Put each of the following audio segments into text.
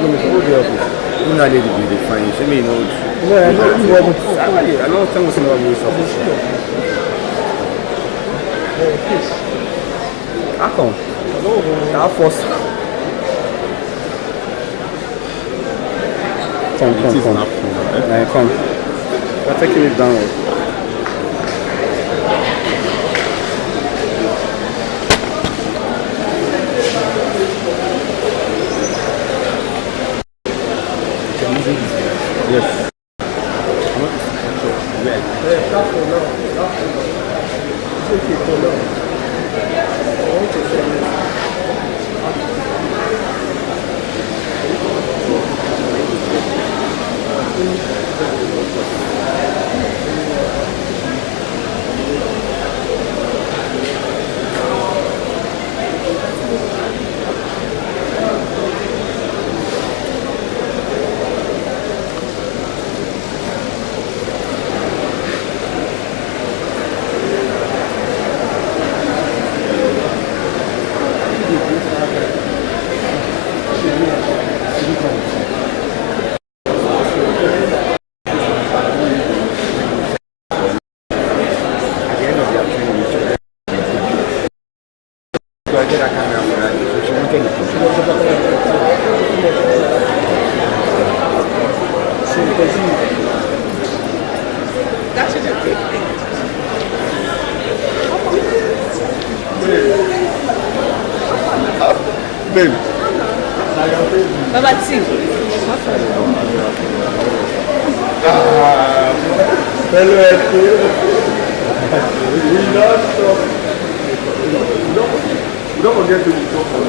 Una lady with the fine, she may know. No, I know you want to. I know someone's not going to How come? That first. Come. Come. We're taking it downward. Yes. Babe. Baba T. Hello, we don't forget to talk for the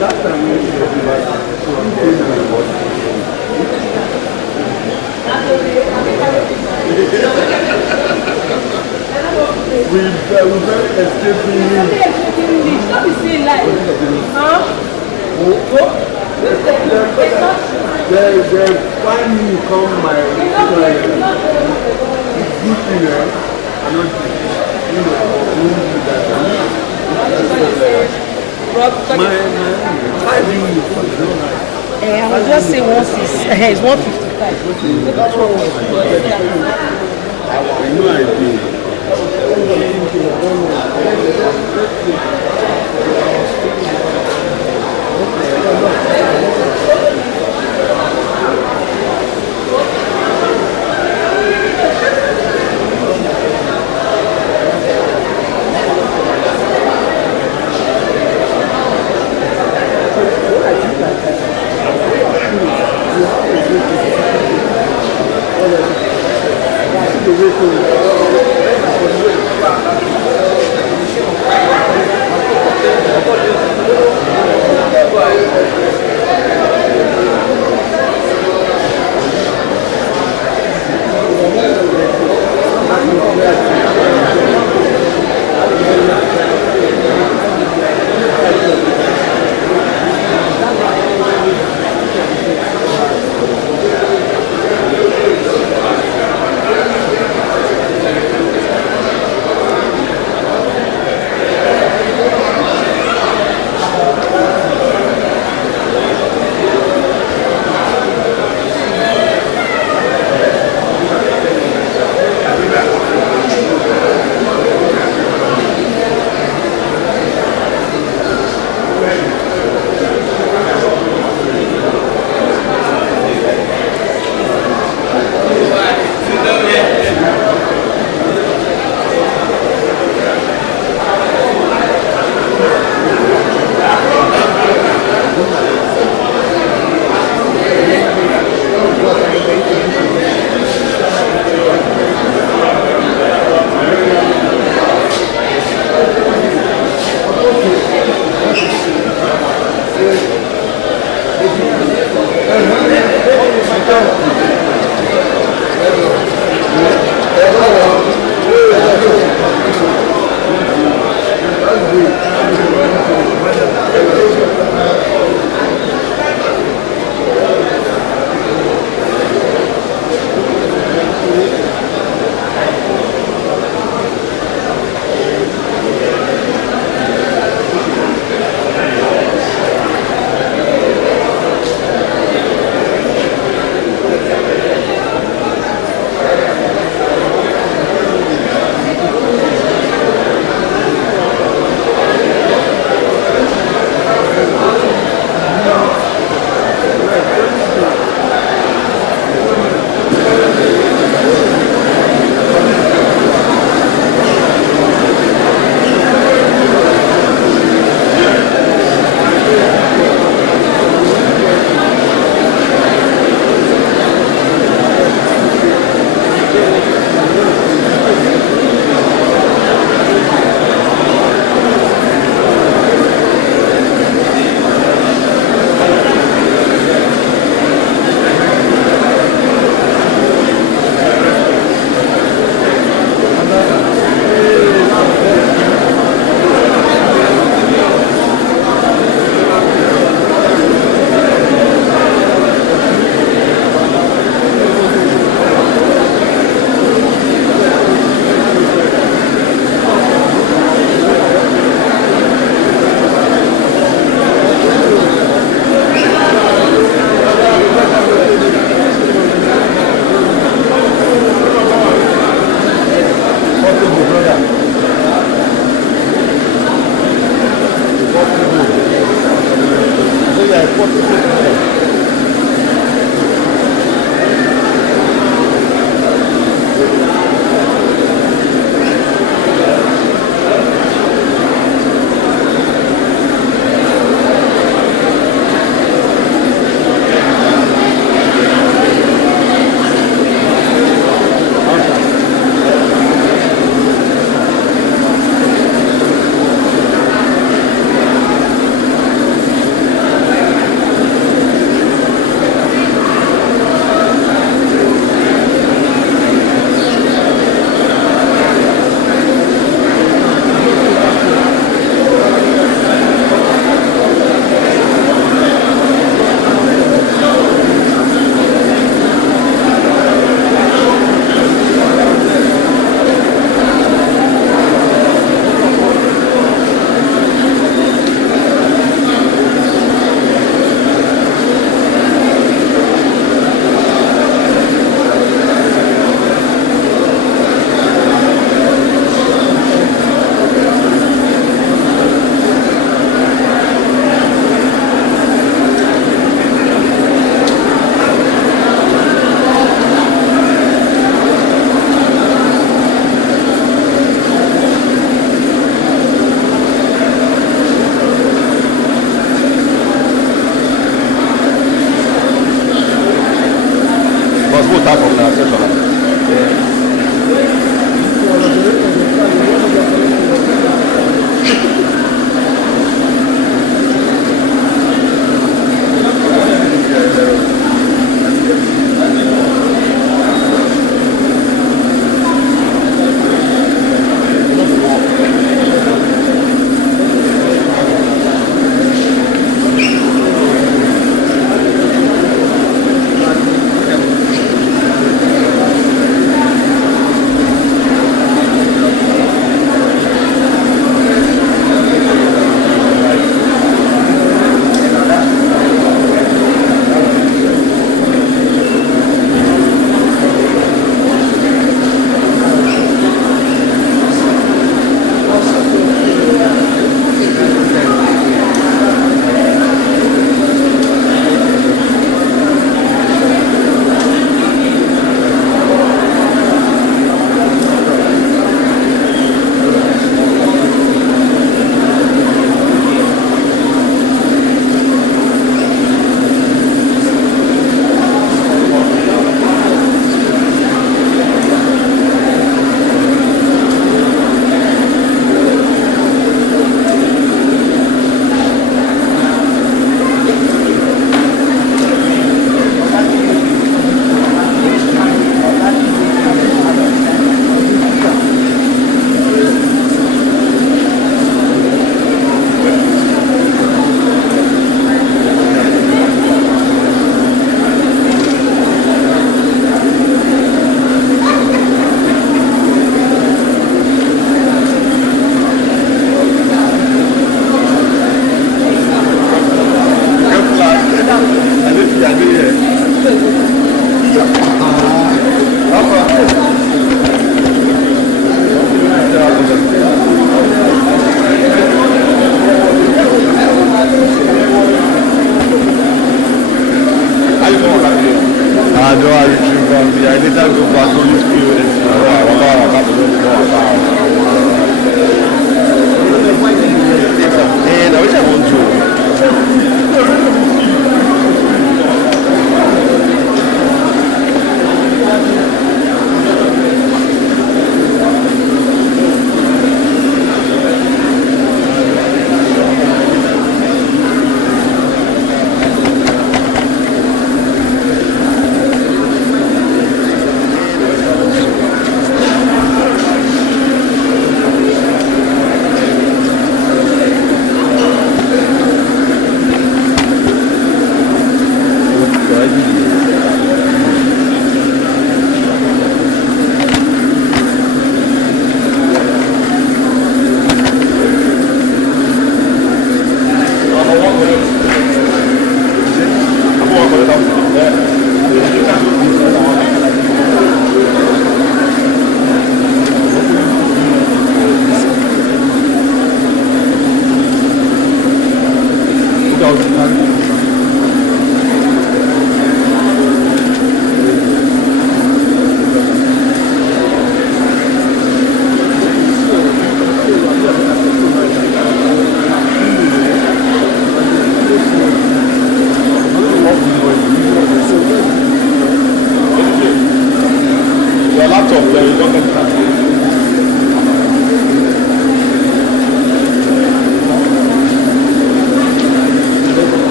last time we escaping him. Stop the same life. Huh? They find me come my good thing, and not I was just saying 160. It's 155. No idea.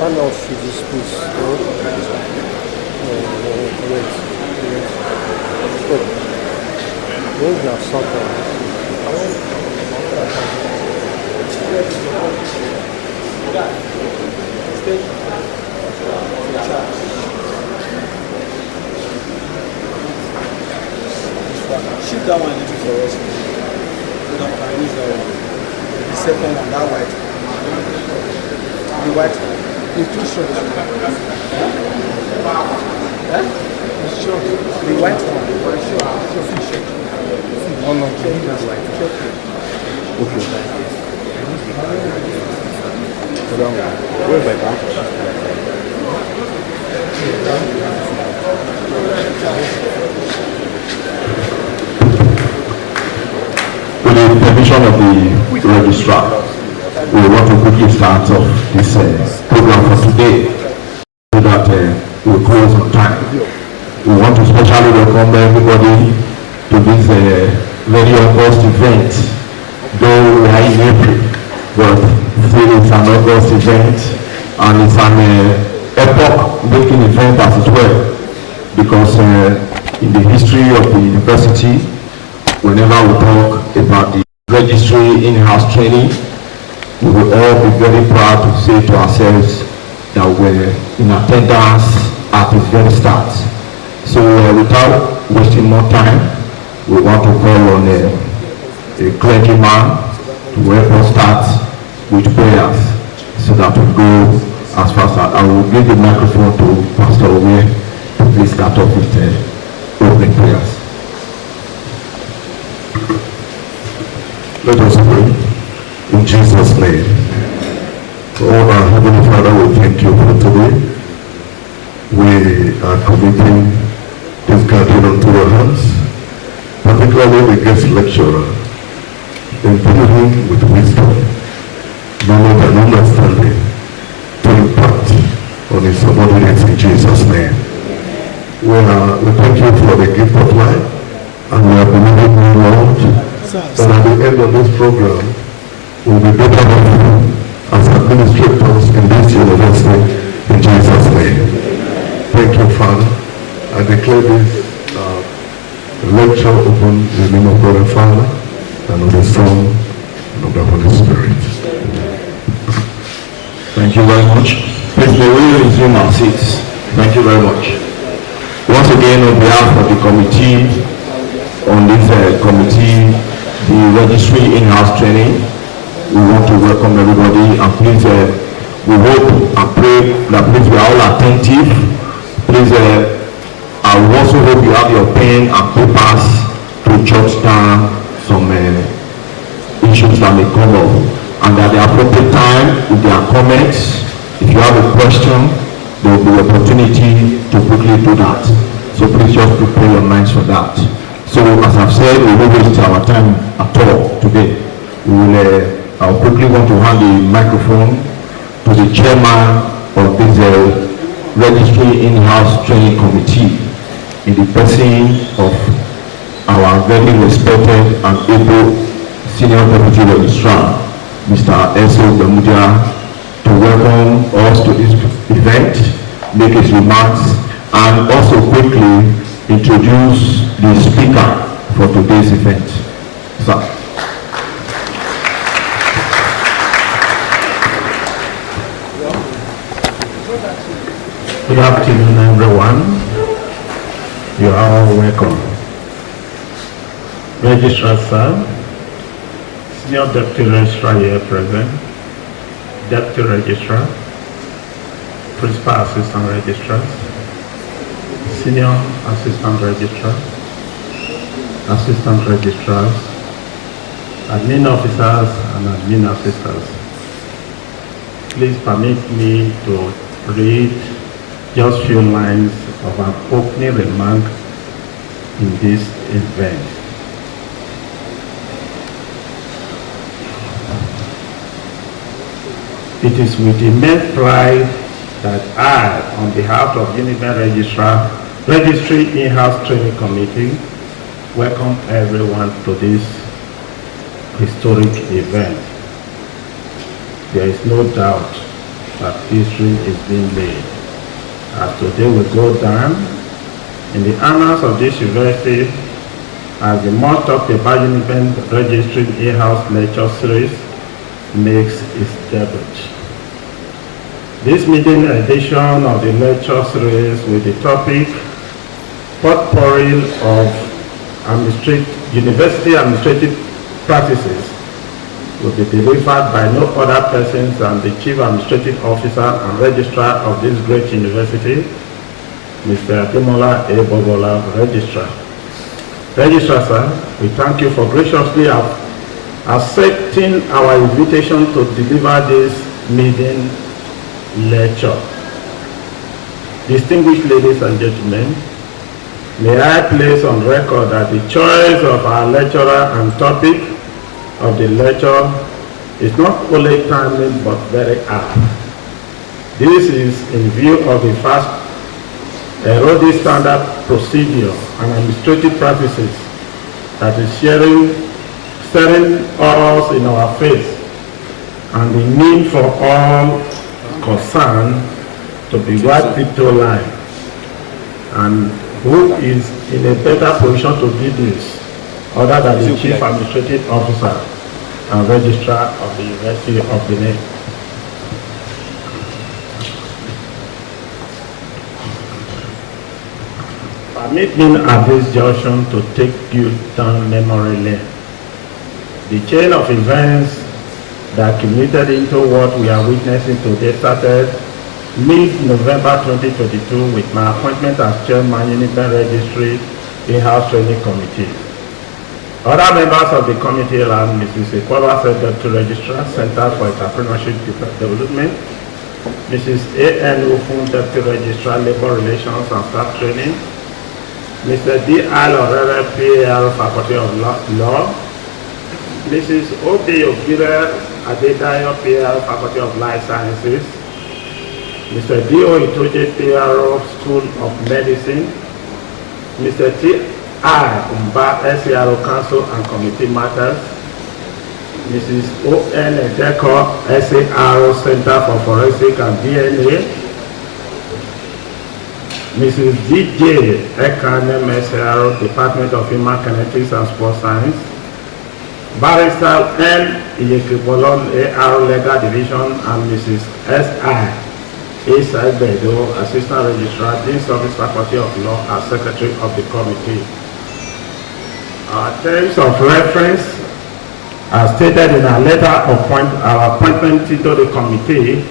Panel se dispersou. Hoje a solta. Shoot that one little for us. We don't can use that one. The second one, that white. The white one. It's too short. Huh? It's short. The white one. It's short. No, no, that's white. Okay. Where by that? With the permission of the registrar, we want to quickly start off this program for today so that we'll close on time. We want to especially welcome everybody to this very August event. Though we are in April, but still it's an August event and it's an epoch-making event as well, because in the history of the university, whenever we talk about the registry in-house training, we will all be very proud to say to ourselves that we're in attendance at the very start. So without wasting more time, we want to call on a clergyman to help us start with prayers so that we go as fast as I will give the microphone to Pastor Owe to please start off with opening prayers. Let us pray. In Jesus' name. Oh, our Heavenly Father, we thank you for today. We are committing this gathering unto your hands, particularly the guest lecturer. Improve him with wisdom, knowledge and understanding to impact on his subordinates in Jesus' name. We thank you for the gift of life, and we are believing you, Lord, that at the end of this program, will be better off as administrators in this university in Jesus' name. Thank you, Father. I declare this lecture open in the name of God the Father, and of the Son, and of the Holy Spirit. Thank you very much. Please may we resume our seats. Thank you very much. Once again, on behalf of the committee, on this committee, the registry in-house training, we want to welcome everybody, and please, we hope and pray that please we are all attentive. Please, I also hope you have your pen and papers to jot down some issues that may come up, and at the appropriate time, if there are comments, if you have a question, there will be opportunity to quickly do that. So please just prepare your minds for that. So as I've said, we will waste our time at all today. I quickly want to hand the microphone to the chairman of this Registry in-house training committee in the person of our very respected and able senior deputy registrar, Mr. Eso Bemudia, to welcome us to this event, make his remarks, and also quickly introduce the speaker for today's event. Sir. Good afternoon, everyone. You are all welcome. Registrar Sir, Senior Deputy Registrar here present, Deputy Registrar, Principal Assistant Registrars, Senior Assistant Registrar, Assistant Registrars, Admin Officers and Admin Assistants. Please permit me to read just few lines of an opening remark in this event. It is with immense pride that I, on behalf of Uniben Registry in-house training committee, welcome everyone to this historic event. There is no doubt that history is being made, as today will go down in the annals of this university as the most talked about Uniben Registry in-house lecture series makes its debut. This maiden edition of the lecture series with the topic Potpourri of University Administrative Practices will be delivered by no other persons than the Chief Administrative Officer and Registrar of this great university, Mr. Ademola A. Bobola, Registrar. Registrar, sir, we thank you for graciously accepting our invitation to deliver this maiden lecture. Distinguished ladies and gentlemen, may I place on record that the choice of our lecturer and topic of the lecture is not only timely but very apt. This is in view of the fast eroding standard procedure and administrative practices that is staring us in our face, and the need for all concerned to be right crypto line, and who is in a better position to do this other than the Chief Administrative Officer and Registrar of the University of Benin. Permit me at this junction to take you down memory lane. The chain of events that culminated into what we are witnessing today started mid-November 2022 with my appointment as Chairman Uniben Registry in-house training committee. Other members of the committee are Mrs. Ekwaba, Deputy Registrar, Center for Entrepreneurship Development, Mrs. A.N. Ofun, Deputy Registrar, Labor Relations and Staff Training, Mr. D. Al Orere, PAR, Faculty of Law, Mrs. O.B. Ogire Adedayo, PAR, Faculty of Life Sciences, Mr. D.O. Itoje, PAR, School of Medicine, Mr. T. I. Umba, SCRO Council and Committee Matters, Mrs. O.N. Edeko, SCRO Center for Forensic and DNA, Mrs. D.J. Ekanem, SCRO Department of Human Kinetics and Sports Science, Barrister N. Iyekibolon, AR Legal Division, and Mrs. S.I. Isai Bedo, Assistant Registrar, Dean Service Faculty of Law, and Secretary of the Committee. Our terms of reference as stated in our letter of our appointment to the committee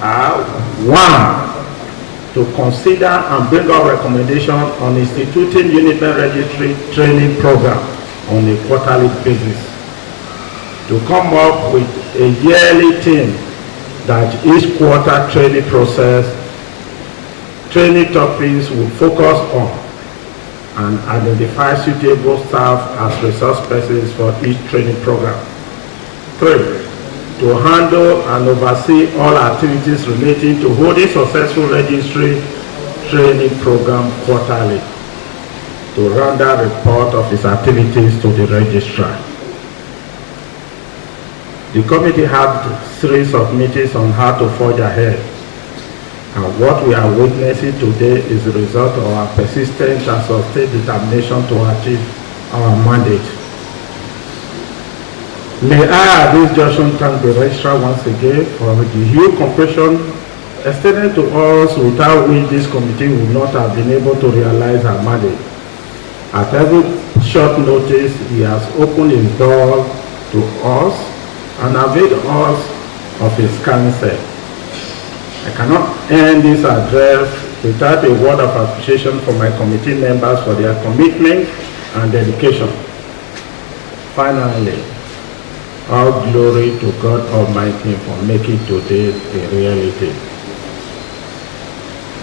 are: 1. To consider and bring up recommendation on instituting Uniben Registry training program on a quarterly basis. To come up with a yearly theme that each quarter training process, training topics will focus on, and identify suitable staff as resource persons for each training program. 3. To handle and oversee all activities relating to holding successful registry training program quarterly. To render a report of its activities to the registrar. The committee had a series of meetings on how to forge ahead. And what we are witnessing today is the result of our persistent and sustained determination to achieve our mandate. May I at this junction thank the registrar once again for the huge cooperation extended to us, without which this committee would not have been able to realize our mandate. At every short notice, he has opened his door to us and availed us of his counsel. I cannot end this address without a word of appreciation for my committee members for their commitment and dedication. Finally, all glory to God Almighty for making today a reality.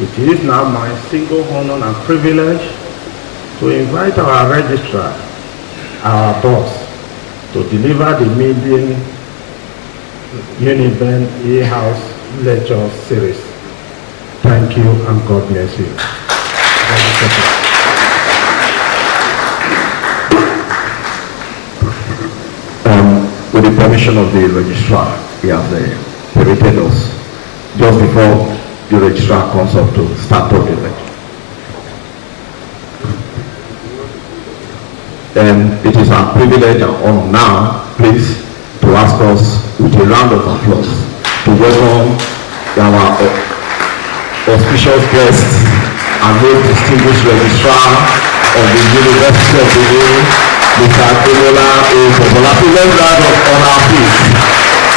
It is now my single honor and privilege to invite our registrar, our boss, to deliver the meeting Uniben E-House lecture series. Thank you and God bless you. With the permission of the registrar, he has permitted us just before the registrar comes up to start the lecture. It is our privilege and honor now, please, to ask us with a round of applause to welcome our auspicious guests and most distinguished registrar of the University of Benin, Mr. Ademola A. Bobola. Let's round up on our feet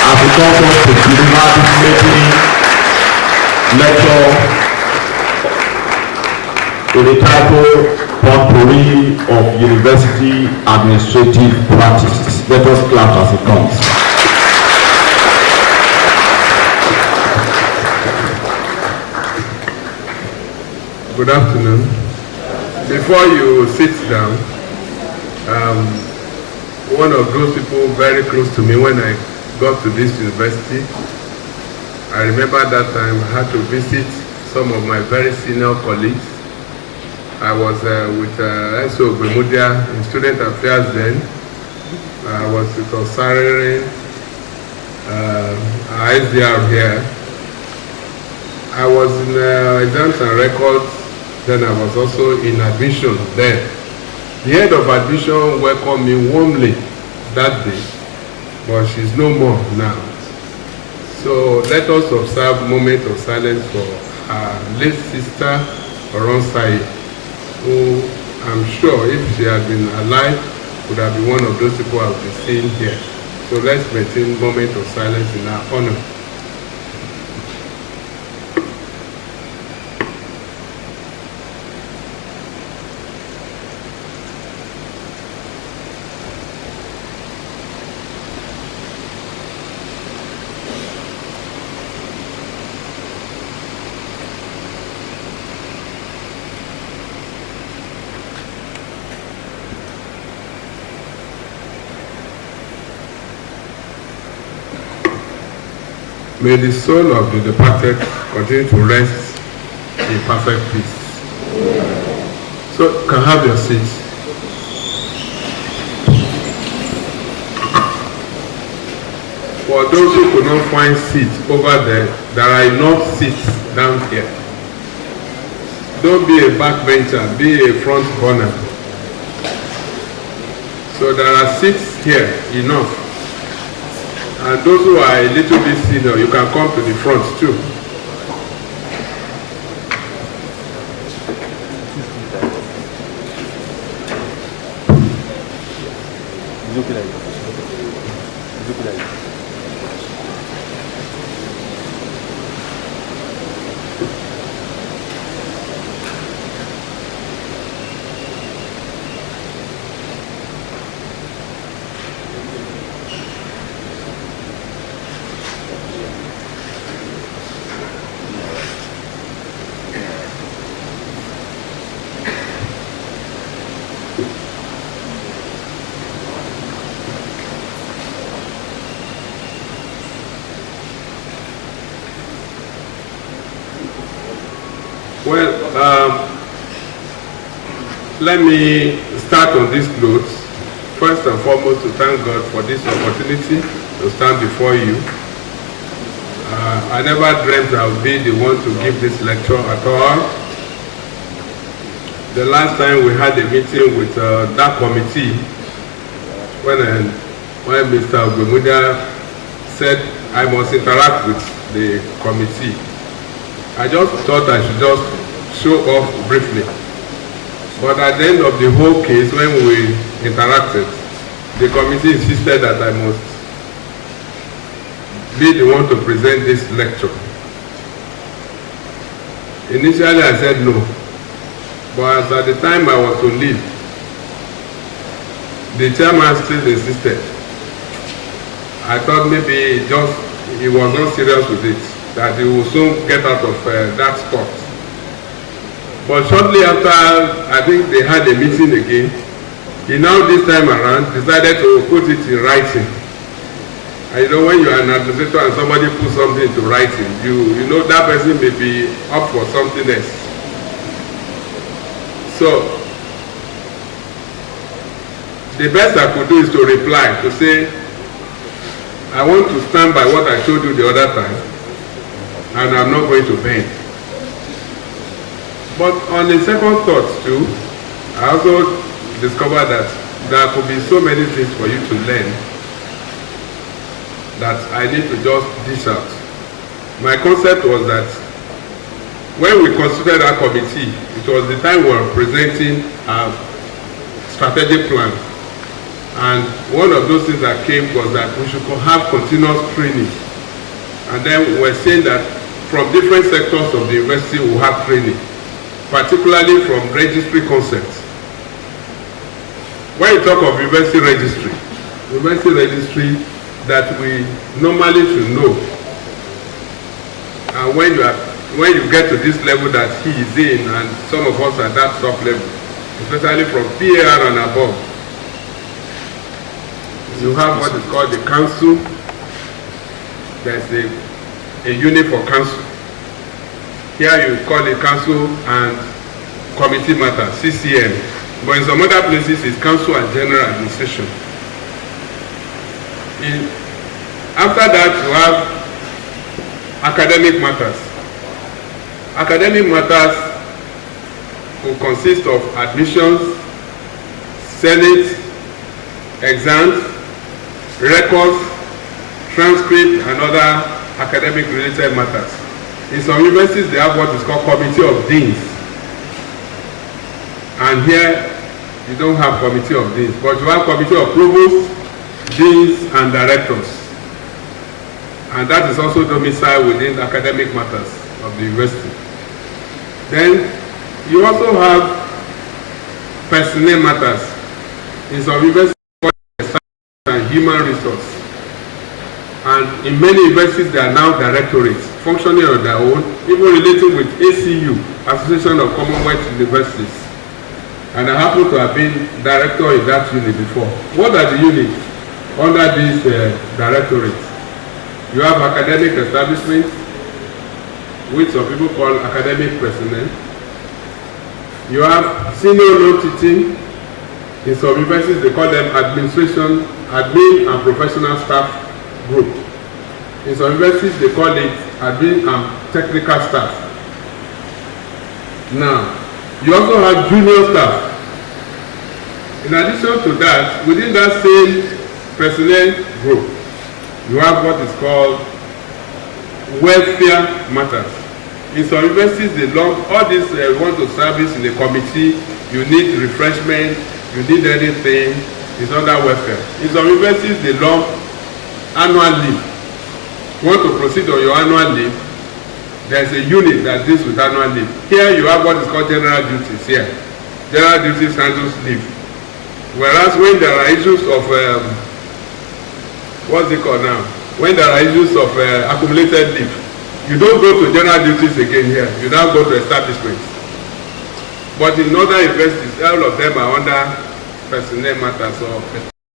as we come up to deliver this meeting lecture with the title Potpourri of University Administrative Practices. Let us clap as it comes. Good afternoon. Before you sit down, one of those people very close to me when I got to this university, I remember that time I had to visit some of my very senior colleagues. I was with S.O. Bemudia in student affairs then. I was with Osaririn, SDR here. I was in exams and records, then I was also in admission then. The head of admission welcomed me warmly that day, but she's no more now. So let us observe a moment of silence for our late sister, Oronsai, who I'm sure if she had been alive would have been one of those people I've been seeing here. So let's maintain a moment of silence in our honor. May the soul of the departed continue to rest in perfect peace. So, can have your seats. For those who could not find seats over there are enough seats down here. Don't be a backbencher, be a front corner. So there are seats here, enough. And those who are a little bit senior, you can come to the front too. Well, let me start on this note. First and foremost, to thank God for this opportunity to stand before you. I never dreamt I would be the one to give this lecture at all. The last time we had a meeting with that committee, when Mr. Ogbemudia said I must interact with the committee, I just thought I should just show off briefly. But at the end of the whole case, when we interacted, the committee insisted that I must be the one to present this lecture. Initially I said no, but at the time I was to leave, the chairman still insisted. I thought maybe he was not serious with it, that he will soon get out of that spot. But shortly after, I think they had a meeting again, he now this time around decided to put it in writing. And you know, when you are an administrator and somebody puts something into writing, you know that person may be up for something else. So, the best I could do is to reply, to say, I want to stand by what I told you the other time, and I'm not going to bend. But on the second thought too, I also discovered that there could be so many things for you to learn that I need to just dish out. My concept was that when we considered our committee, it was the time we were presenting our strategic plan. And one of those things that came was that we should have continuous training. And then we were saying that from different sectors of the university we'll have training, particularly from registry concepts. When you talk of university registry that we normally should know. And when you get to this level that he is in, and some of us at that top level, especially from PAR and above, you have what is called the council. There's a unit for council. Here you call it council and committee matters, CCM. But in some other places it's council and general administration. After that you have academic matters. Academic matters will consist of admissions, senate, exams, records, transcript, and other academic related matters. In some universities they have what is called committee of deans. And here you don't have committee of deans, but you have committee of provosts, deans, and directors. And that is also domiciled within academic matters of the university. Then you also have personnel matters. In some universities, and human resource. And in many universities, they are now directorates, functioning on their own, even relating with ACU, Association of Commonwealth Universities. And I happen to have been director in that unit before. What are the units under these directorates? You have academic establishments, which some people call academic personnel. You have senior non-teaching. In some universities, they call them admin and professional staff group. In some universities, they call it admin and technical staff. Now, you also have junior staff. In addition to that, within that same personnel group, you have what is called welfare matters. In some universities, they lump all this want to service in a committee, you need refreshment, you need anything, it's under welfare. In some universities, they lump annual leave. You want to proceed on your annual leave, there's a unit that deals with annual leave. Here you have what is called general duties here. General duties handles leave. Whereas when there are issues of, what's it called now? When there are issues of accumulated leave, you don't go to general duties again here. You now go to establishments. But in other universities, all of them are under personnel matters or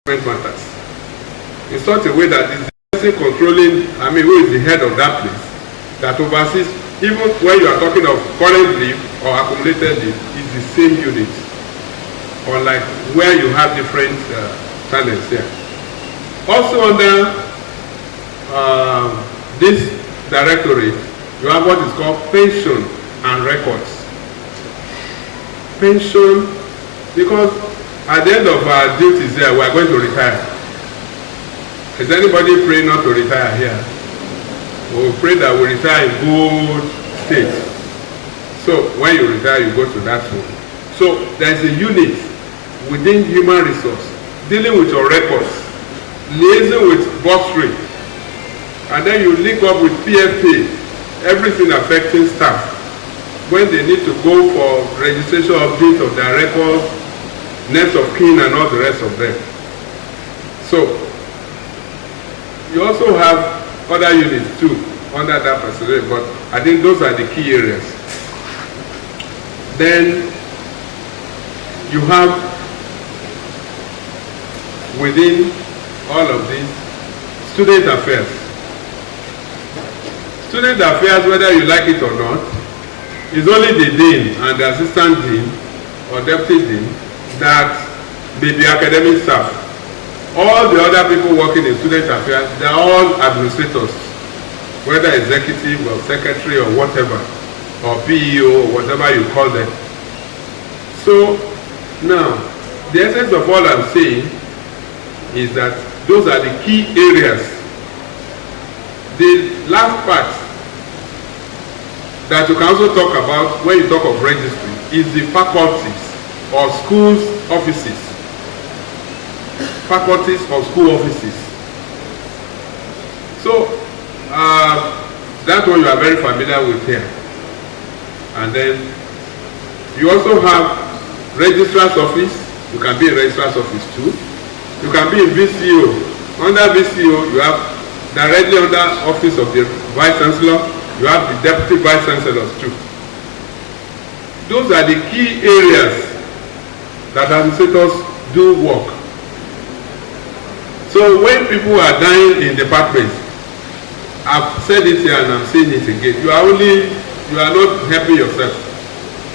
establishment matters. In such a way that is the person controlling, who is the head of that place, that oversees even when you are talking of current leave or accumulated leave, it's the same unit. Unlike where you have different channels here. Also under this directorate, you have what is called pension and records. Pension, because at the end of our duties here, we are going to retire. Is anybody praying not to retire here? We pray that we retire in good state. So when you retire, you go to that one. So there is a unit within human resource dealing with your records, liaising with bursary, and then you link up with PFA, everything affecting staff when they need to go for registration update of their records, next of kin and all the rest of them. So you also have other units too under that facility, but I think those are the key areas. Then you have within all of these student affairs. Student affairs, whether you like it or not, is only the dean and the assistant dean or deputy dean that may be academic staff. All the other people working in student affairs, they are all administrators, whether executive or secretary or whatever, or PEO or whatever you call them. So now, the essence of all I'm saying is that those are the key areas. The last part that you can also talk about when you talk of registry is the faculties or schools offices. Faculties or school offices. So that one you are very familiar with here. And then you also have registrar's office. You can be in registrar's office too. You can be in VCO. Under VCO, you have directly under office of the Vice Chancellor, you have the Deputy Vice Chancellors too. Those are the key areas that administrators do work. So when people are dying in departments, I've said it here and I'm saying it again, you are not helping yourself.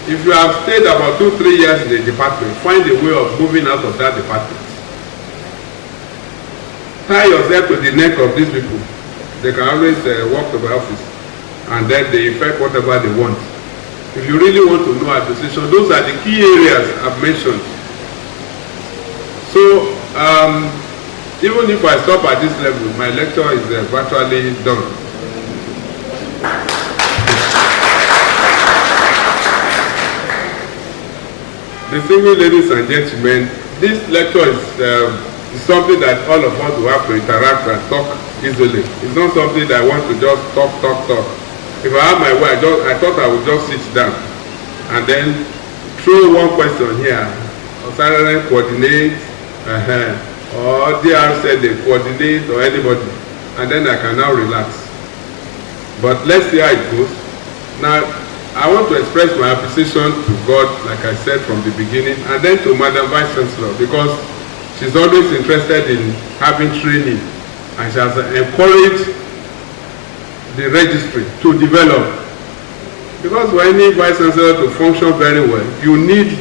If you have stayed about 2-3 years in the department, find a way of moving out of that department. Tie yourself to the neck of these people. They can always walk to the office and then they effect whatever they want. If you really want to know administration, those are the key areas I've mentioned. So even if I stop at this level, my lecture is virtually done. Distinguished ladies and gentlemen, this lecture is something that all of us will have to interact and talk easily. It's not something that I want to just talk. If I have my way, I thought I would just sit down and then throw one question here, or silently coordinate, or DR said they coordinate, or anybody, and then I can now relax. But let's see how it goes. Now, I want to express my appreciation to God, like I said from the beginning, and then to Madam Vice Chancellor, because she's always interested in having training, and she has encouraged the registry to develop. Because for any Vice Chancellor to function very well, you need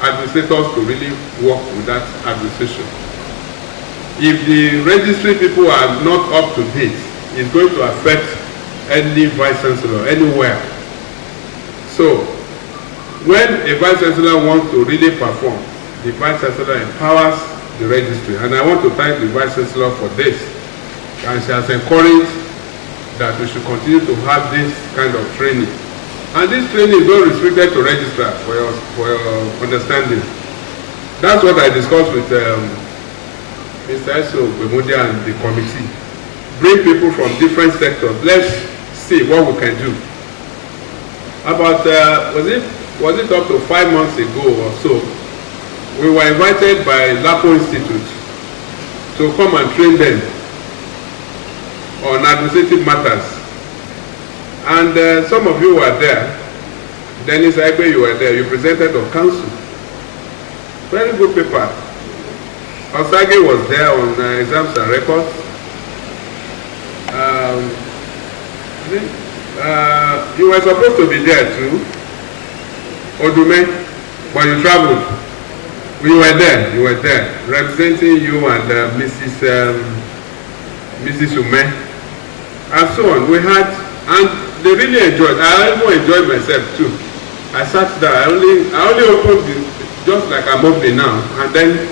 administrators to really work with that administration. If the registry people are not up to date, it's going to affect any Vice Chancellor anywhere. So, when a Vice Chancellor wants to really perform, the Vice Chancellor empowers the registry. And I want to thank the Vice Chancellor for this. And she has encouraged that we should continue to have this kind of training. And this training is not restricted to registrar, for your understanding. That's what I discussed with Mr. Eso Bemodia and the committee. Bring people from different sectors. Let's see what we can do. About, was it up to 5 months ago or so, we were invited by Lapo Institute to come and train them on administrative matters. And some of you were there. Dennis Aigbe, you were there. You presented on council. Very good paper. Osage was there on exams and records. You were supposed to be there too, Odume, but you traveled. You were there, representing you and Mrs. Ume, and so on. We had, and they really enjoyed. I even enjoyed myself too. I sat there. I only opened just like I'm opening now, and then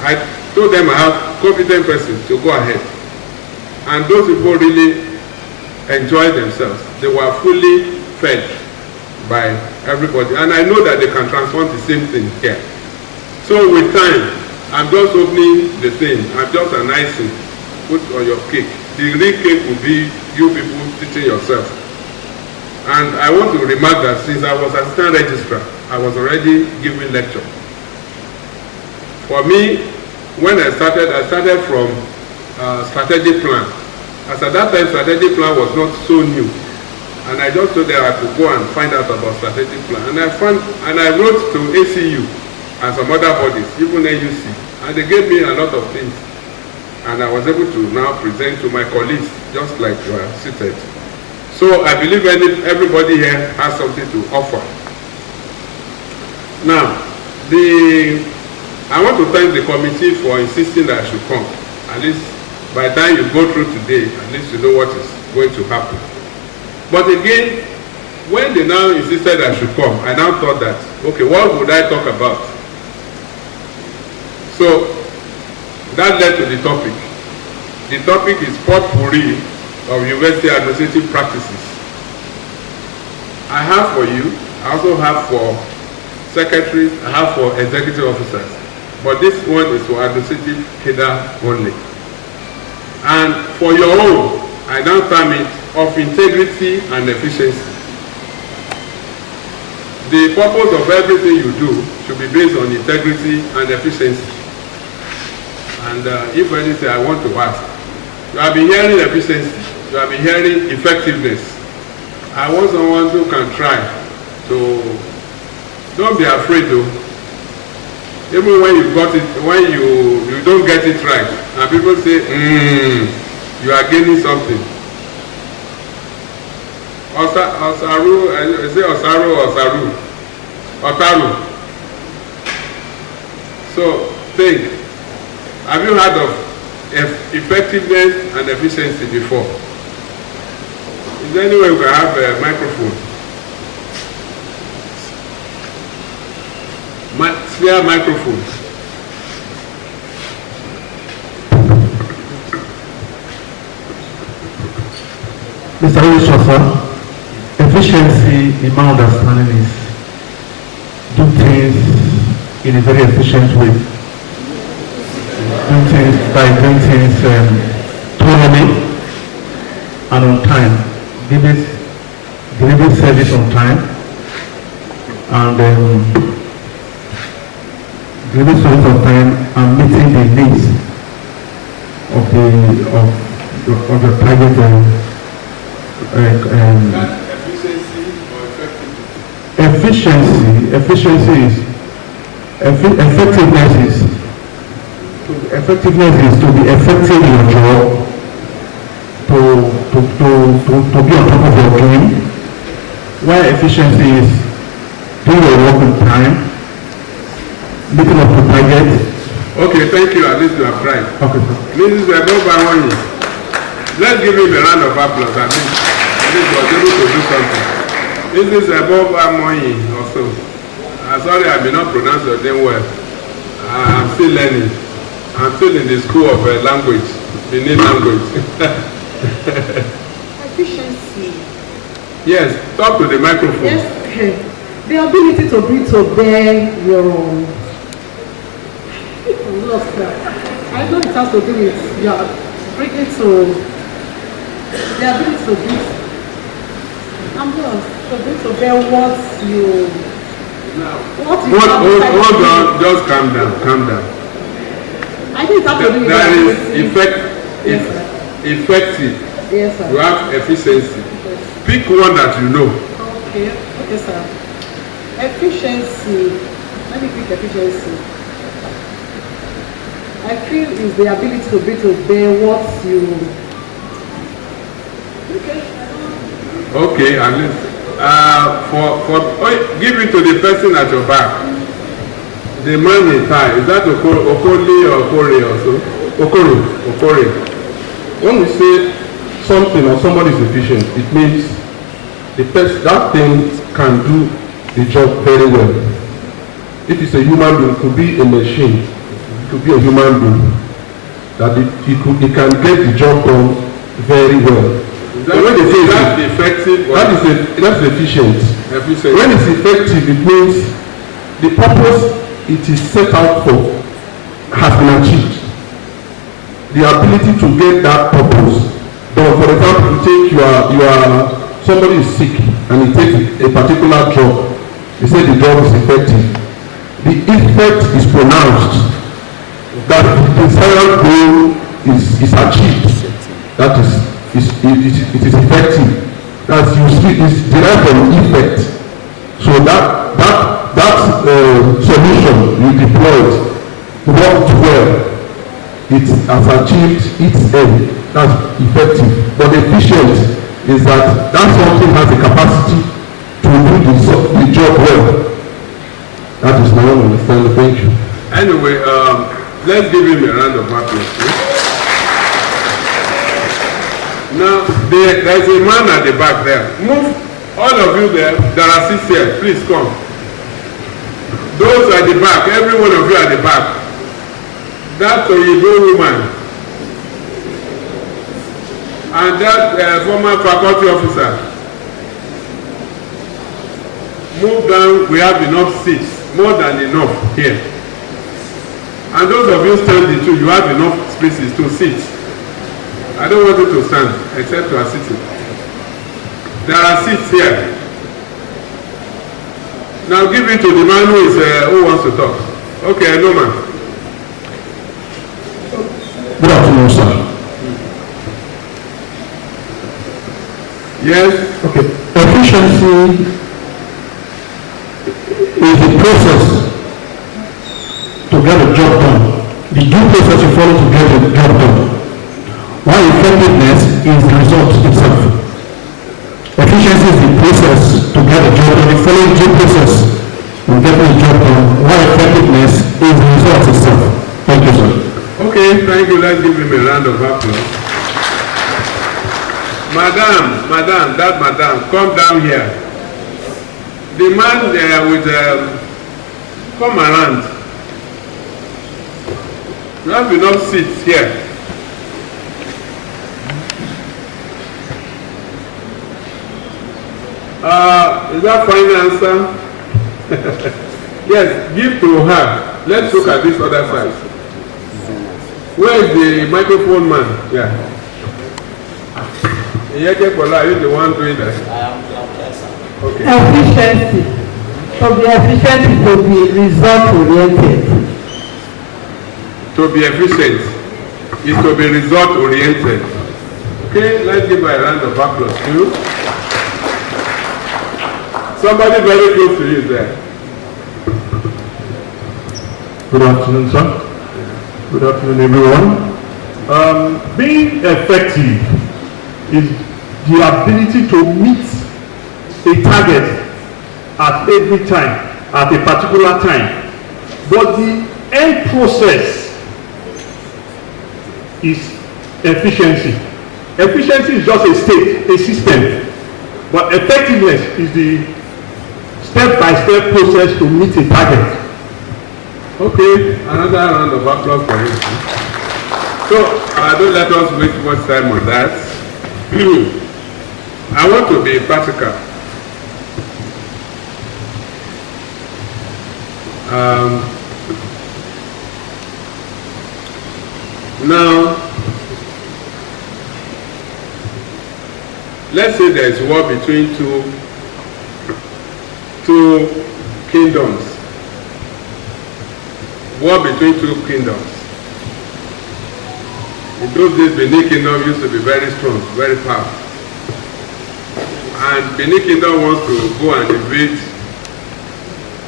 I told them I have competent persons to go ahead, and those people really enjoyed themselves. They were fully fed by everybody, and I know that they can transform the same thing here. So with time, I'm just opening the thing. I'm just an icing put on your cake. The real cake will be you people teaching yourself. And I want to remark that since I was assistant registrar, I was already giving lecture. For me, when I started from strategic plan. As at that time, strategic plan was not so new. And I just told them I could go and find out about strategic plan. And I wrote to ACU and some other bodies, even AUC. And they gave me a lot of things. And I was able to now present to my colleagues, just like you are seated. So I believe everybody here has something to offer. Now, I want to thank the committee for insisting that I should come. At least by the time you go through today, at least you know what is going to happen. But again, when they now insisted I should come, I now thought that, okay, what would I talk about? So that led to the topic. The topic is potpourri of university administrative practices. I have for you, I also have for secretaries, I have for executive officers. But this one is for administrative cadre only. And for your own, I now term it of integrity and efficiency. The purpose of everything you do should be based on integrity and efficiency. And if anything, I want to ask, you have been hearing efficiency, you have been hearing effectiveness. I want someone who can try to, don't be afraid though. Even when you got it, when you don't get it right, and people say, you are gaining something. Osaru, I say Osaru. Otaru. So think, have you heard of effectiveness and efficiency before? Is there any way we can have a microphone? Spare microphone. Mr. Registrar, efficiency, in my understanding, is do things in a very efficient way. Do things by doing things thoroughly and on time. Deliver service on time and deliver service on time and meeting the needs of the target. Efficiency or effectiveness? Effectiveness is to be effective in your job, to be on top of your game, while efficiency is doing your work on time, meeting up to target. Okay, thank you. At least you have tried. Okay, sir. Mrs. Ebobawani, let's give him a round of applause. At least he was able to do something. Mrs. Ebobawani also. Sorry, I may not pronounce your name well. I'm still learning. I'm still in the school of language, Benin language. Efficiency. Yes, talk to the microphone. Yes, okay. The ability to bring to bear your own. I'm lost now. I know it has to do with your bringing to the ability to bring. I'm lost. To bring to bear what you. Hold on, just calm down. I think that will be there is effective. Yes, sir. You have efficiency. Yes. Pick one that you know. Okay, sir. Efficiency. Let me pick efficiency. I feel is the ability to bear what you. Okay. Okay, at least. Give it to the person at your back. The man in tie, is that Okoli or Okore also? Okore. When we say something or somebody is efficient, it means the person, that thing can do the job very well. If it's a human being, it could be a machine, it could be a human being, that it can get the job done very well. When they say that's effective, that's efficient. When it's effective, it means the purpose it is set out for has been achieved. The ability to get that purpose done. For example, you are somebody is sick and he takes a particular job. He said the job is effective. The effect is pronounced. That the desired goal is achieved. That is it is effective. That's is derived from effect. So that solution you deployed worked well. It has achieved its end. That's effective. But efficient is that something has the capacity to do the job well. That is my own understanding. Thank you. Anyway, let's give him a round of applause. Now, there's a man at the back there. Move, all of you there. There are 6 here. Please come. Those at the back, every one of you at the back. That Oyibo woman and that former faculty officer. Move down. We have enough seats, more than enough here. And those of you standing too, you have enough spaces to sit. I don't want you to stand, except you are sitting. There are seats here. Now give it to the man who wants to talk. Okay, no man. Good afternoon, sir. Yes. Okay. Efficiency is the process to get a job done. The due process you follow to get a job done. While effectiveness is the result itself. Efficiency is the process to get a job done. The following due process to get a job done. While effectiveness is the result itself. Thank you, sir. Okay, thank you. Let's give him a round of applause. Madam, come down here. The man there with come around. You have enough seats here. Is that final answer? Yes, give to her. Let's look at this other side. Where is the microphone man? Yeah. Are you the one doing that? Okay. Efficiency. To be efficient is to be result oriented. To be efficient is to be result oriented. Okay, let's give her a round of applause too. Somebody very close to you there. Good afternoon, sir. Good afternoon, everyone. Being effective is the ability to meet a target at every time, at a particular time. But the end process is efficiency. Efficiency is just a state, a system. But effectiveness is the step-by-step process to meet a target. Okay, another round of applause for him. So, don't let us waste much time on that. I want to be practical. Now, let's say there is war between two kingdoms. War between two kingdoms. In those days, Benin Kingdom used to be very strong, very powerful. And Benin Kingdom wants to go and invade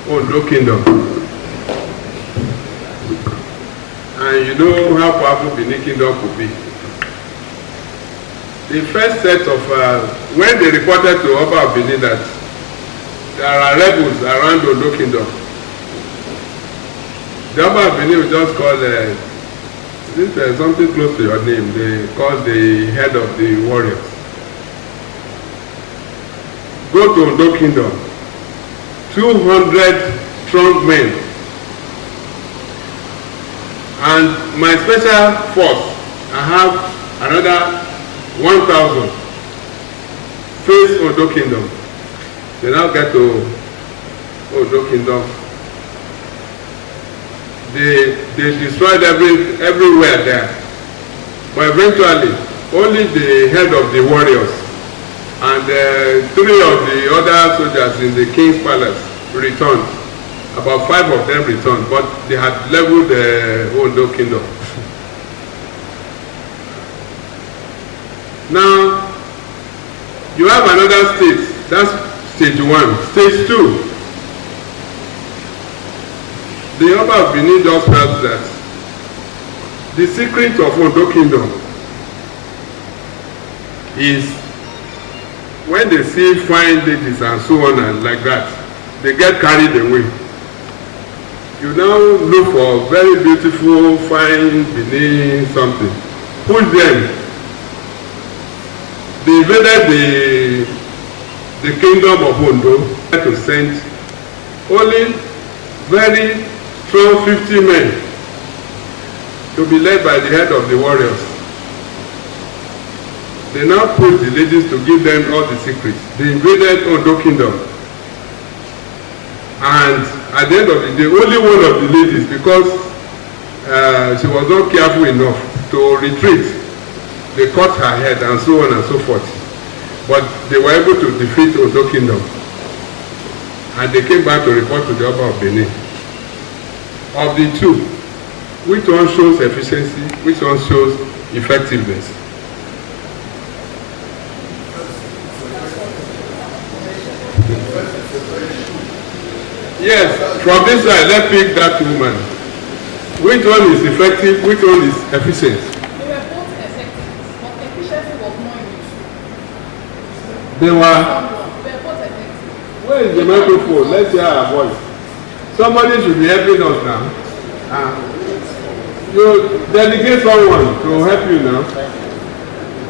Ondo Kingdom. And you know how powerful Benin Kingdom could be. the first set of, when they reported to Oba of Benin that there are rebels around Ondo Kingdom, the Oba of Benin will just call, something close to your name, they call the head of the warriors. Go to Ondo Kingdom, 200 strong men, and my special force, I have another 1,000 face Ondo Kingdom. They now get to Ondo Kingdom. They destroyed everywhere there. But eventually, only the head of the warriors and 3 of the other soldiers in the king's palace returned. About 5 of them returned, but they had leveled the Ondo Kingdom. Now, you have another state, that's stage 1. Stage 2, the Oba of Benin just felt that the secret of Ondo Kingdom is when they see fine ladies and so on and like that, they get carried away. You now look for very beautiful, fine Benin something, push them. They invaded the kingdom of Ondo to send only very strong 50 men to be led by the head of the warriors. They now push the ladies to give them all the secrets. They invaded Ondo Kingdom. And at the end of the day, only one of the ladies, because she was not careful enough to retreat, they cut her head and so on and so forth. But they were able to defeat Ondo Kingdom. And they came back to report to the Oba of Benin. Of the two, which one shows efficiency, which one shows effectiveness? Yes, from this side, let's pick that woman. Which one is effective, which one is efficient? They were both effective, but efficiency was more in the two. They were. They were both effective. Where is the microphone? Let's hear our voice. Somebody should be helping us now. You delegate someone to help you now.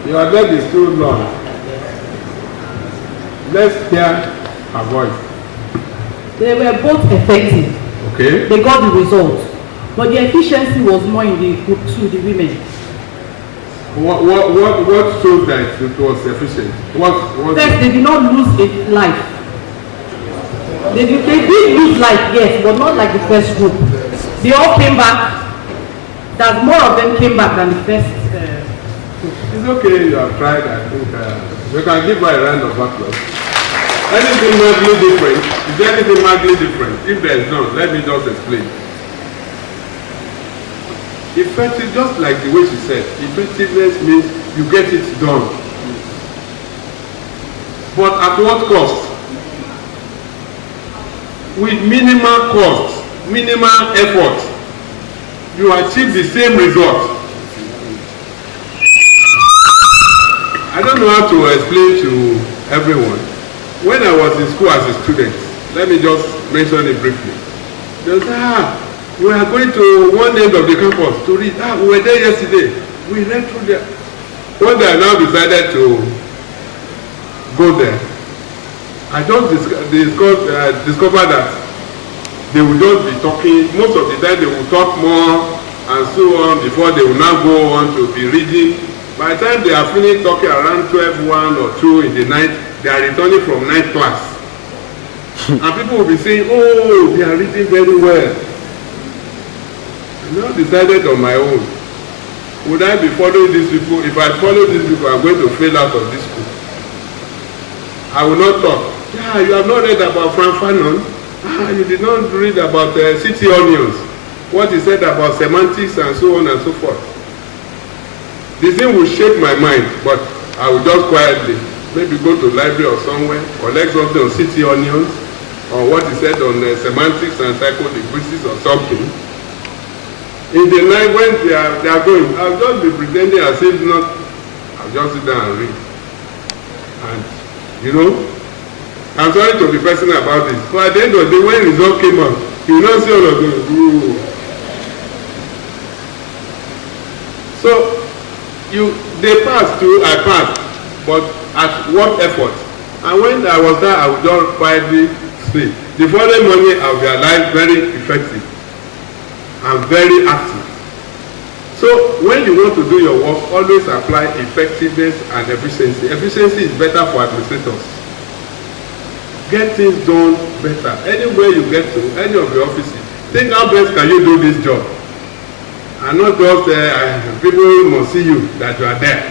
Your leg is too long. Let's hear her voice. They were both effective. Okay. They got the result. But the efficiency was more in the group 2, the women. What shows that it was efficient? First, they did not lose a life. They did lose life, yes, but not like the first group. They all came back. That more of them came back than the first group. It's okay, you have tried. I think we can give her a round of applause. Anything markedly different? Is there anything markedly different? If there is none, let me just explain. Effective, just like the way she said, effectiveness means you get it done. But at what cost? With minimal cost, minimal effort, you achieve the same result. I don't know how to explain to everyone. When I was in school as a student, let me just mention it briefly. They say, we are going to one end of the campus to read. We were there yesterday. We read through there. One day I now decided to go there. I just discovered that they will just be talking. Most of the time they will talk more and so on before they will now go on to be reading. By the time they are finished talking around 12, 1 or 2 in the night, they are returning from night class. And people will be saying, oh, they are reading very well. I now decided on my own. Would I be following these people? If I follow these people, I'm going to fail out of this school. I will not talk. Yeah, you have not read about Frank Fanon. You did not read about city onions. What he said about semantics and so on and so forth. The thing will shake my mind, but I will just quietly maybe go to the library or somewhere, collect something on city onions, or what he said on semantics and psycholinguistics or something. In the night when they are going, I'll just be pretending as if not, I'll just sit down and read. And, you know, I'm sorry to be personal about this, but at the end of the day, when result came out, you don't see all of those. Ooh. So, they passed too, I passed, but at what effort? And when I was there, I would just quietly sleep. The following morning, I realized very effective and very active. So, when you want to do your work, always apply effectiveness and efficiency. Efficiency is better for administrators. Get things done better. Anywhere you get to, any of the offices, think how best can you do this job. And not just people must see you that you are there.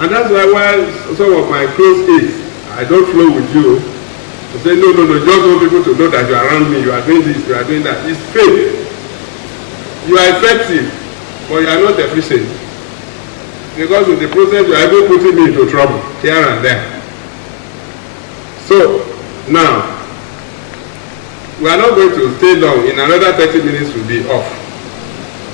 And that's why some of my close aides, I don't flow with you. To say, no, just want people to know that you are around me, you are doing this, you are doing that. It's fake. You are effective, but you are not efficient. Because in the process, you are even putting me into trouble here and there. So, now, we are not going to stay long. In another 30 minutes, we'll be off.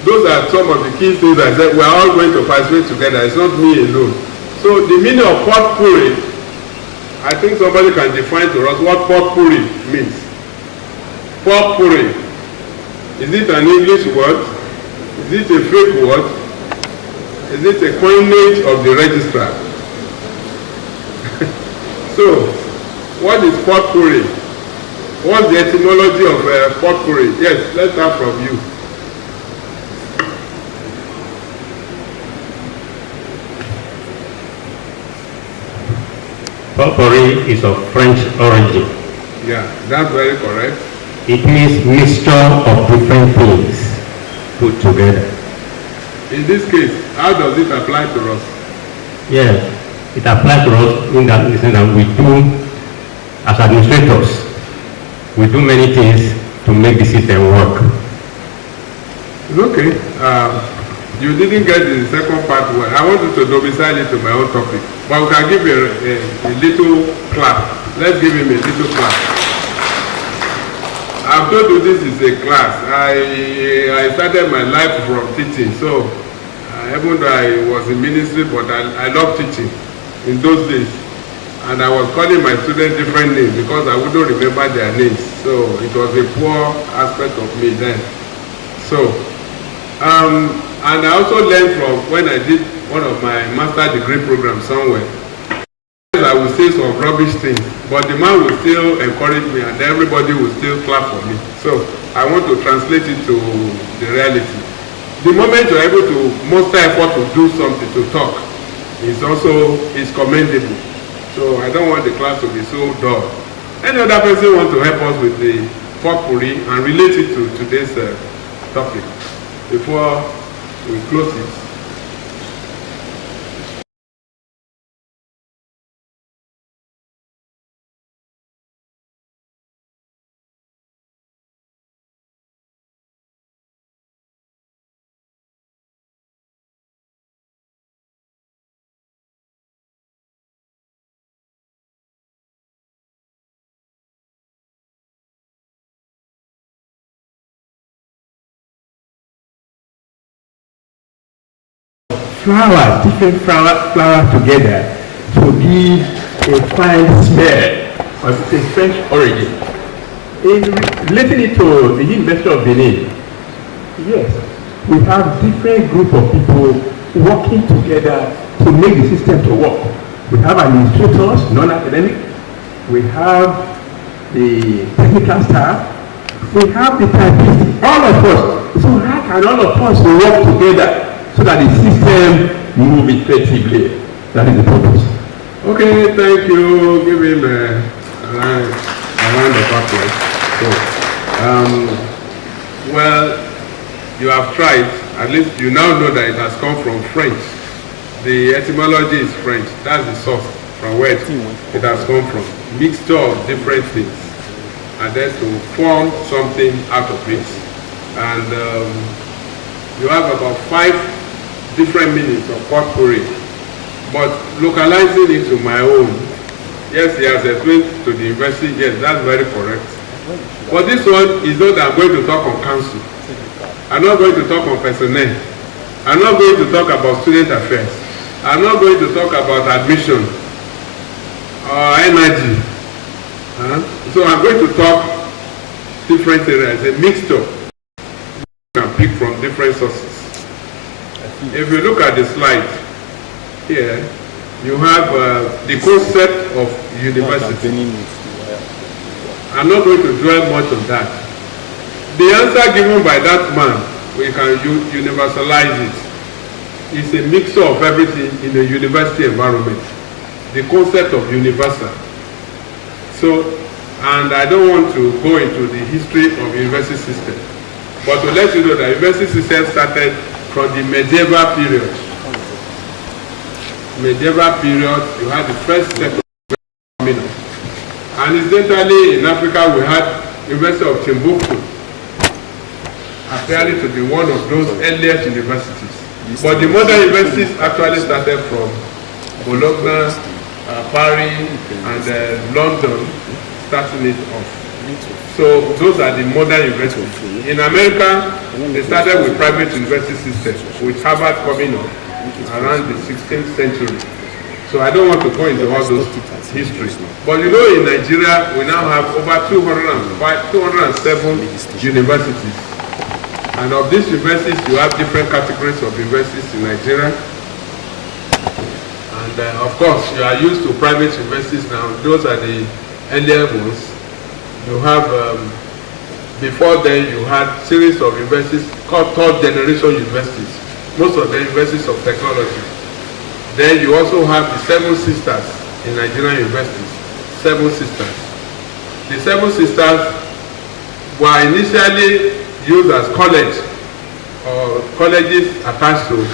Those are some of the key things I said. We are all going to participate together. It's not me alone. So the meaning of potpourri, I think somebody can define to us what potpourri means. Potpourri. Is it an English word? Is it a fake word? Is it a coinage of the registrar? So, what is potpourri? What's the etymology of potpourri? Yes, let's start from you. Potpourri is of French origin. Yeah, that's very correct. It means mixture of different things put together. In this case, how does it apply to us? Yes, it applies to us in that we do, as administrators, we do many things to make the system work. Okay. You didn't get the second part well. I want you to domicile it to my own topic. But we can give a little clap. Let's give him a little clap. I've told you this is a class. I started my life from teaching. So, even though I was in ministry, but I love teaching in those days. And I was calling my students different names because I wouldn't remember their names. So, it was a poor aspect of me then. So, and I also learned from when I did one of my master degree programs somewhere. I would say some rubbish things, but the man will still encourage me and everybody will still clap for me. So I want to translate it to the reality. The moment you're able to muster effort to do something, to talk, is commendable. So I don't want the class to be so dull. Any other person want to help us with the potpourri and relate it to today's topic before we close it? Flowers, different flowers together to give a fine smell of its French origin. In relating it to the University of Benin, yes, we have different group of people working together to make the system to work. We have administrators, non-academic, we have the technical staff, we have the typists, all of us. So how can all of us work together so that the system move effectively? That is the purpose. Okay, thank you. Give him a round of applause. So, well, you have tried. At least you now know that it has come from French. The etymology is French. That's the source from where it has come from. Mixture of different things, and then to form something out of it. And you have about 5 different meanings of potpourri, but localizing it to my own. Yes, he has explained to the university. Yes, that's very correct. But this one is not that I'm going to talk on council. I'm not going to talk on personnel. I'm not going to talk about student affairs. I'm not going to talk about admission or energy. So I'm going to talk different areas, a mixture. You can pick from different sources. If you look at the slide here, you have the concept of university. I'm not going to dwell much on that. The answer given by that man, we can universalize it. It's a mixture of everything in a university environment. The concept of universal. So, and I don't want to go into the history of university system, but to let you know that university system started from the medieval period. Medieval period, you had the first set of coming up. And incidentally, in Africa, we had University of Timbuktu, apparently to be one of those earliest universities. But the modern universities actually started from Bologna, Paris, and London, starting it off. So those are the modern universities. In America, they started with private university systems, with Harvard coming up around the 16th century. So I don't want to go into all those histories. But you know, in Nigeria, we now have over 207 universities. And of these universities, you have different categories of universities in Nigeria. And of course, you are used to private universities now. Those are the earlier ones. You have, before then, you had series of universities called third generation universities. Most of the universities of technology. Then you also have the Seven Sisters in Nigerian universities. Seven Sisters. The Seven Sisters were initially used as college or colleges attached to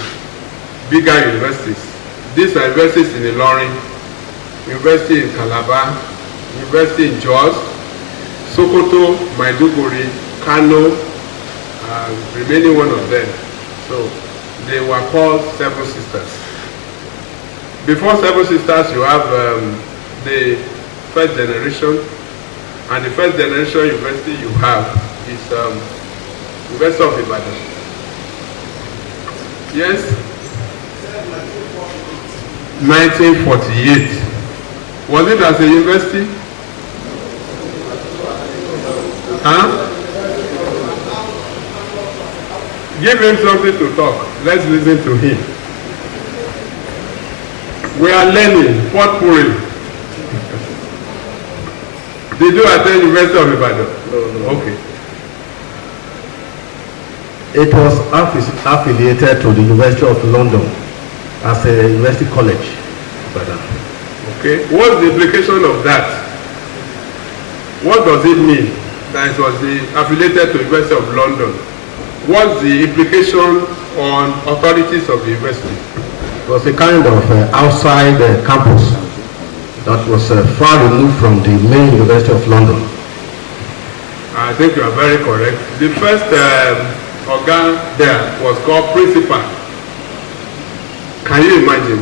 bigger universities. These are universities in Ilorin, University in Calabar, University in Jos, Sokoto, Maiduguri, Kano, remaining one of them. So they were called Seven Sisters. Before Seven Sisters, you have the first generation, and the first generation university you have is University of Ibadan. Yes? 1948. Was it as a university? Huh? Give him something to talk. Let's listen to him. We are learning potpourri. Did you attend University of Ibadan? No. Okay. It was affiliated to the University of London as a university college. Okay. What's the implication of that? What does it mean that it was affiliated to the University of London? What's the implication on authorities of the university? It was a kind of outside campus that was far removed from the main University of London. I think you are very correct. The first organ there was called principal. Can you imagine?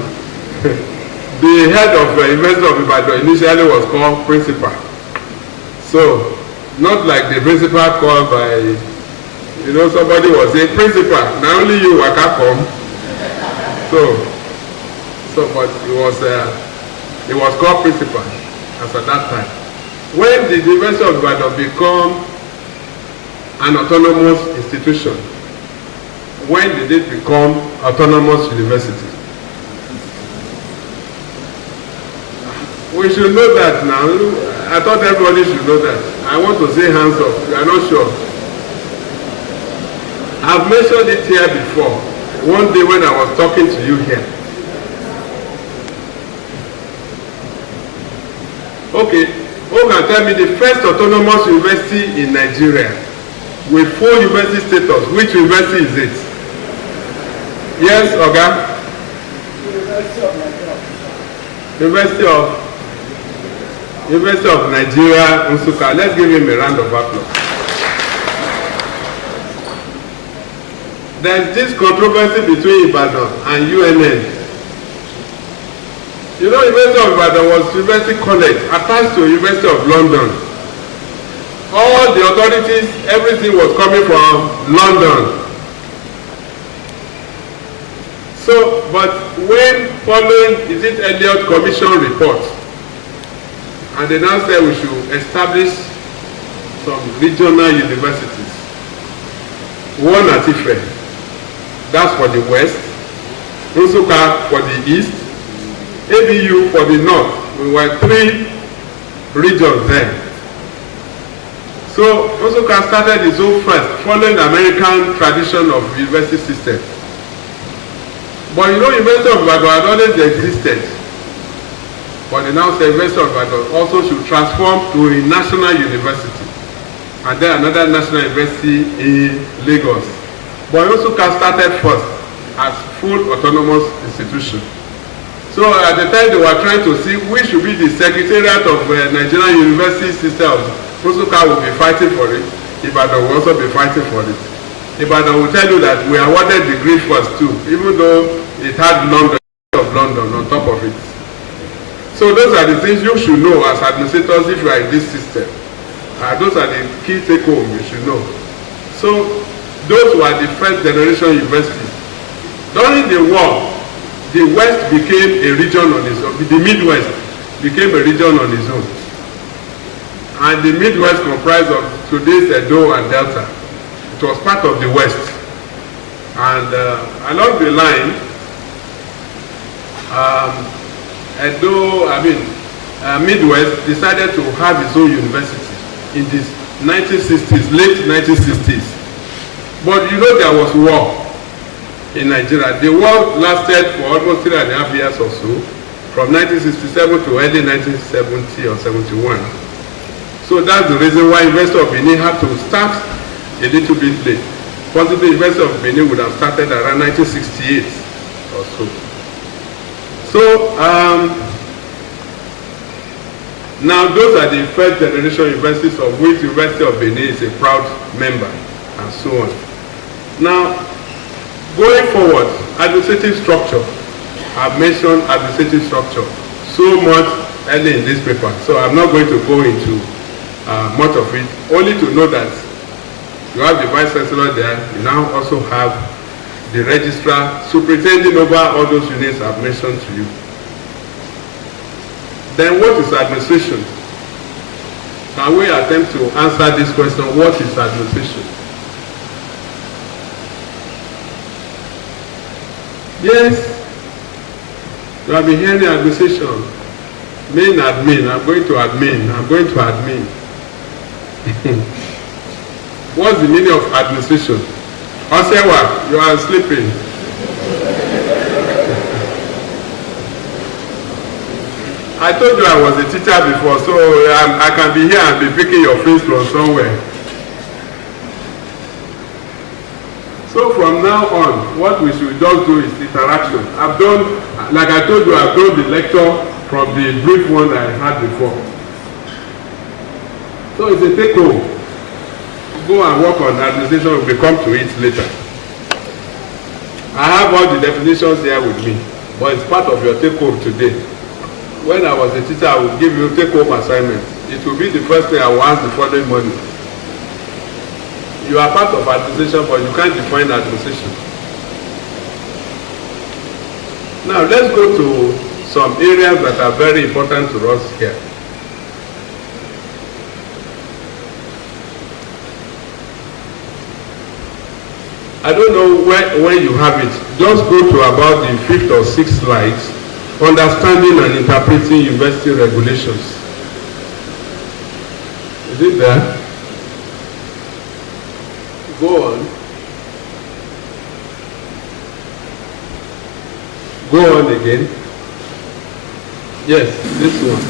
The head of the University of Ibadan initially was called principal. So, not like the principal called by, somebody was saying, principal, now only you waka come. But it was called principal as at that time. When did the University of Ibadan become an autonomous institution? When did it become autonomous university? We should know that now. I thought everybody should know that. I want to say hands up. You are not sure. I've mentioned it here before. One day when I was talking to you here. Okay, who can tell me the first autonomous university in Nigeria with full university status? Which university is it? Yes, Oga? University of Nigeria, Nsukka. Let's give him a round of applause. There's this controversy between Ibadan and UNN. University of Ibadan was University College attached to University of London. All the authorities, everything was coming from London. So So, but when following, is it Elliott Commission report, and they now say we should establish some regional universities. One at Ife, that's for the west, Nsukka for the east, ABU for the north. We were 3 regions there. So Nsukka started its own first, following the American tradition of university system. But you know, University of Ibadan had always existed. But they now say University of Ibadan also should transform to a national university. And then another national university in Lagos. But Nsukka started first as full autonomous institution. So at the time they were trying to see which should be the secretariat of Nigerian university system, Nsukka will be fighting for it. Ibadan will also be fighting for it. Ibadan will tell you that we awarded degree first too, even though it had London on top of it. So those are the things you should know as administrators if you are in this system. Those are the key take-home you should know. So those were the first generation universities. During the war, the West became a region on its own. The Midwest became a region on its own. And the Midwest comprised of today's Edo and Delta. It was part of the West. And along the line, Midwest decided to have its own university in the 1960s, late 1960s. But you know there was war in Nigeria. The war lasted for almost 3.5 years or so, from 1967 to early 1970 or 71. So that's the reason why University of Benin had to start a little bit late. Possibly University of Benin would have started around 1968 or so. So now those are the first generation universities of which University of Benin is a proud member and so on. Now, going forward, administrative structure. I've mentioned administrative structure so much early in this paper, so I'm not going to go into much of it, only to know that you have the vice chancellor there, you now also have the registrar superintending over all those units I've mentioned to you. Then what is administration? Can we attempt to answer this question, what is administration? Yes, you have been hearing administration. Main admin, I'm going to admin, I'm going to admin. What's the meaning of administration? Osewa, you are sleeping. I told you I was a teacher before, so I can be here and be picking your face from somewhere. So from now on, what we should just do is interaction. I've done, like I told you, I've done the lecture from the brief one that I had before. So it's a take home. Go and work on administration, we'll come to it later. I have all the definitions here with me, but it's part of your take home today. When I was a teacher, I would give you take home assignment. It will be the first thing I will ask the following morning. You are part of administration, but you can't define administration. Now let's go to some areas that are very important to us here. I don't know where you have it. Just go to about the 5th or 6th slides. Understanding and interpreting university regulations. Is it there? Go on. Go on again. Yes, this one.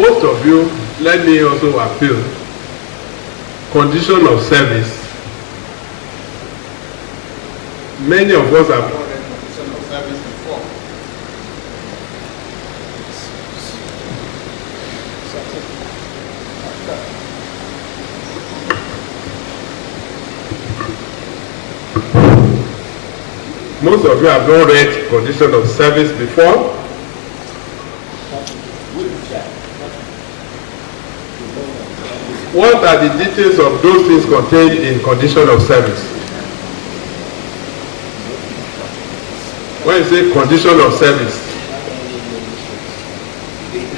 Most of you, let me also appeal. Condition of service. Many of us have done condition of service before. Most of you have not read condition of service before. what are the details of those things contained in condition of service? When you say condition of service,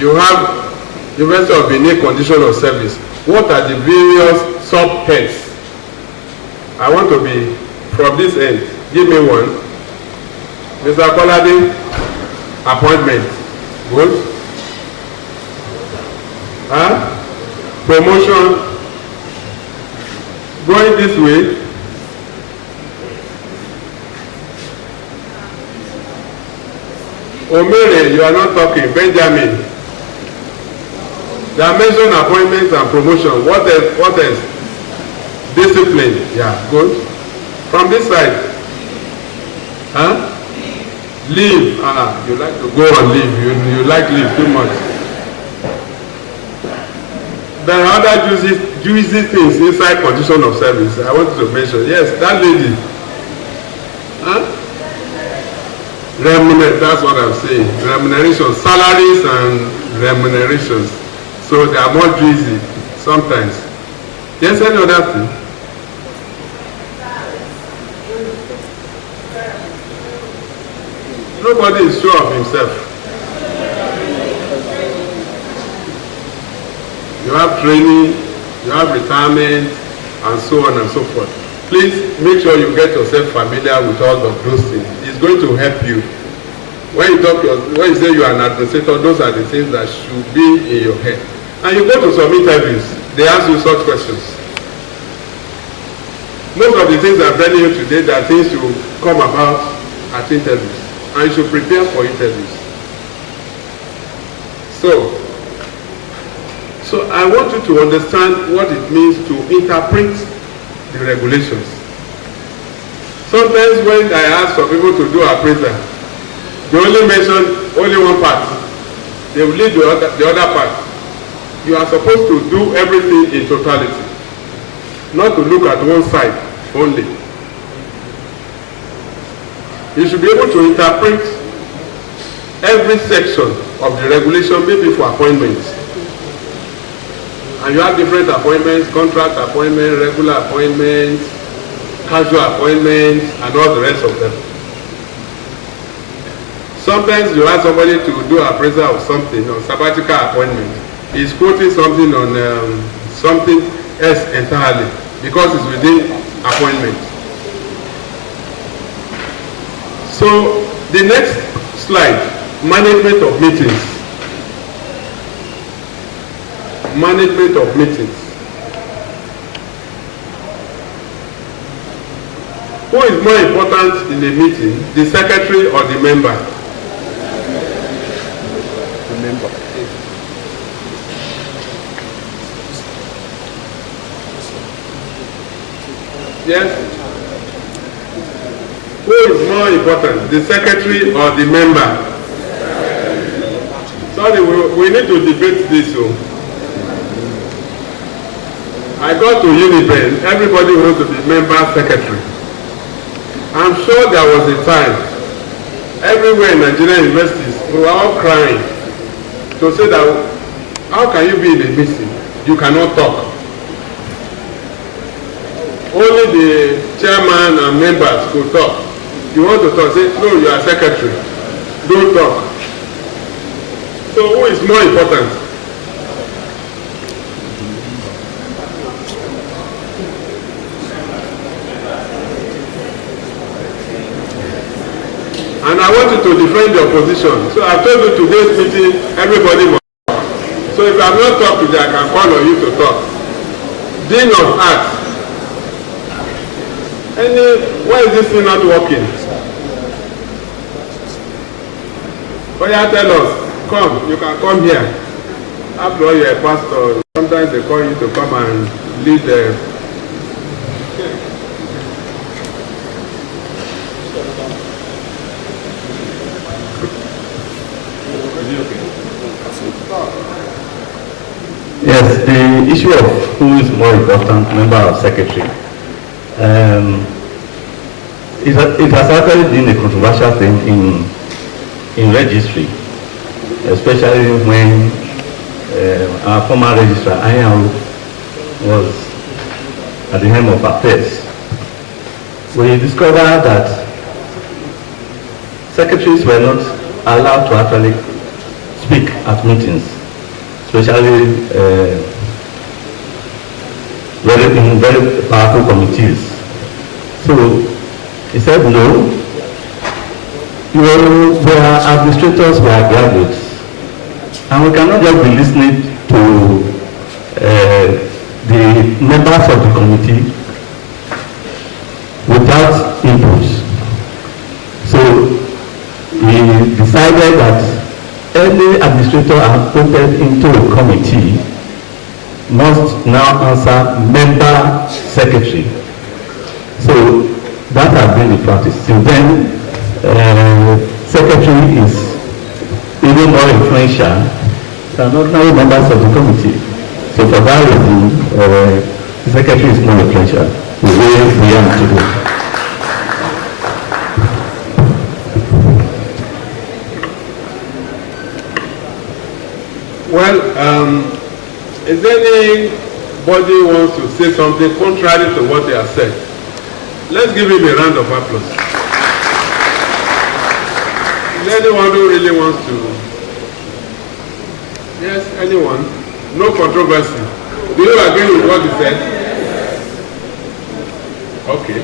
you have University of Benin condition of service. What are the various subheads? I want to be from this end. Give me one. Mr. Kolade, appointment. Good. Promotion. Going this way. Omere, you are not talking. Benjamin. Dimension, appointments and promotion. What else? What else? Discipline. Yeah, good. From this side. Leave. You like to go on leave. You like leave too much. There are other juicy things inside condition of service. I want to mention. Yes, that lady. Remuneration. That's what I'm saying. Remuneration, salaries and remunerations. So they are more juicy sometimes. Yes, any other thing? Nobody is sure of himself. You have training, you have retirement, and so on and so forth. Please make sure you get yourself familiar with all of those things. It's going to help you. When you say you are an administrator, those are the things that should be in your head. And you go to some interviews, they ask you such questions. Most of the things I'm telling you today, there are things you come about at interviews. And you should prepare for interviews. So I want you to understand what it means to interpret the regulations. Sometimes when I ask for people to do appraisal, they only mention only one part. They will leave the other part. You are supposed to do everything in totality, not to look at one side only. You should be able to interpret every section of the regulation, maybe for appointments. And you have different appointments, contract appointments, regular appointments, casual appointments, and all the rest of them. Sometimes you ask somebody to do appraisal of something, or sabbatical appointment. He's quoting something on something else entirely, because it's within appointment. So the next slide, management of meetings. Management of meetings. Who is more important in a meeting, the secretary or the member? The member. Yes? Who is more important, the secretary or the member? Sorry, we need to debate this. So. I got to Uniben, everybody wants to be member secretary. I'm sure there was a time, everywhere in Nigerian universities, we were all crying to say that, how can you be in a meeting? You cannot talk. Only the chairman and members could talk. You want to talk, say, no, you are secretary. Don't talk. So who is more important? And I want you to defend your position. So I've told you today's meeting, everybody must talk. So if I have not talked today, I can call on you to talk. Dean of Arts. Why is this thing not working? Oh yeah, tell us. Come, you can come here. After all, you're a pastor. Sometimes they call you to come and lead the... Yes, the issue of who is more important, member or secretary, it has actually been a controversial thing in registry, especially when our former registrar, Ayahu, was at the helm of affairs, we discovered that secretaries were not allowed to actually speak at meetings, especially in very powerful committees. So he said, no, we are administrators, we are graduates, and we cannot just be listening to the members of the committee without input. So he decided that any administrator appointed into a committee must now answer member secretary. So that has been the practice. Since then, secretary is even more influential than ordinary members of the committee. So for that reason, the secretary is more influential the way we are today. Well, is anybody wants to say something contrary to what they have said? Let's give him a round of applause. Is there anyone who really wants to? Yes, anyone? No controversy. Do you agree with what he said? Okay.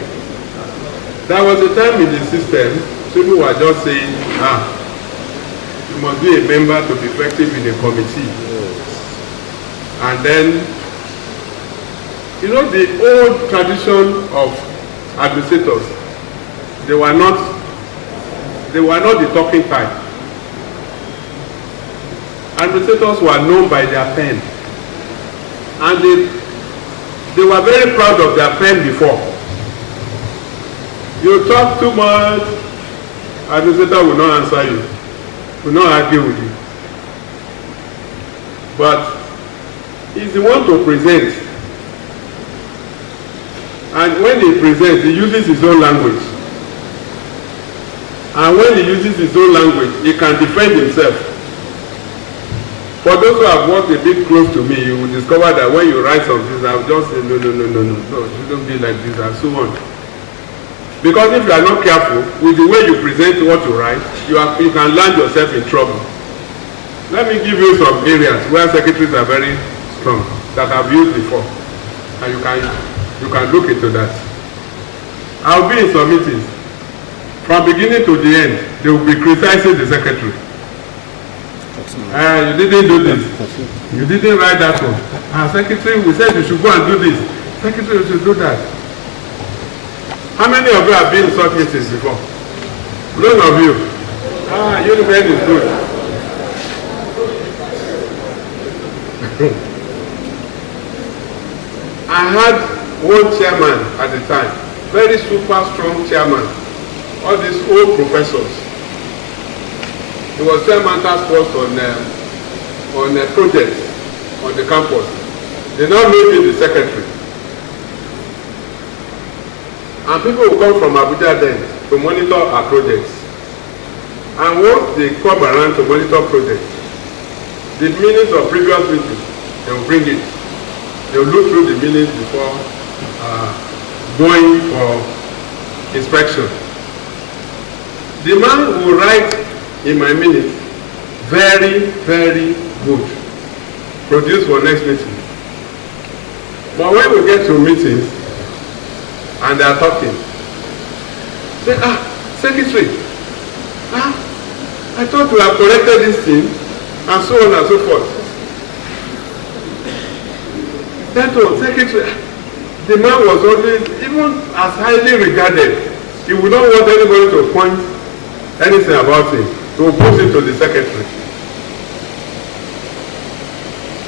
There was a time in the system, people were just saying, you must be a member to be effective in a committee. And then, you know, the old tradition of administrators, they were not the talking type. Administrators were known by their pen, and they were very proud of their pen before. You talk too much, administrator will not answer you, will not argue with you. But he's the one to present. And when he presents, he uses his own language. And when he uses his own language, he can defend himself. For those who have worked a bit close to me, you will discover that when you write something, I'll just say, no, you don't be like this, and so on. Because if you are not careful with the way you present what you write, you can land yourself in trouble. Let me give you some areas where secretaries are very strong that I've used before, and you can look into that. I'll be in some meetings. From beginning to the end, they will be criticizing the secretary. You didn't do this. You didn't write that one. Secretary, we said you should go and do this. Secretary, you should do that. How many of you have been in such meetings before? None of you. Unimed is good. I had one chairman at the time, very super strong chairman, all these old professors. He was chairman task force on projects on the campus. They now made him the secretary. And people will come from Abuja then to monitor our projects. And once they come around to monitor projects, the minutes of previous meetings, they will bring it. They will look through the minutes before going for inspection. The man will write in my minutes, very, very good. Produce for next meeting. But when we get to meetings, and they are talking, say, secretary, I thought we have corrected this thing, and so on and so forth. That was secretary. The man was always, even as highly regarded, he would not want anybody to point anything about him, to oppose it to the secretary.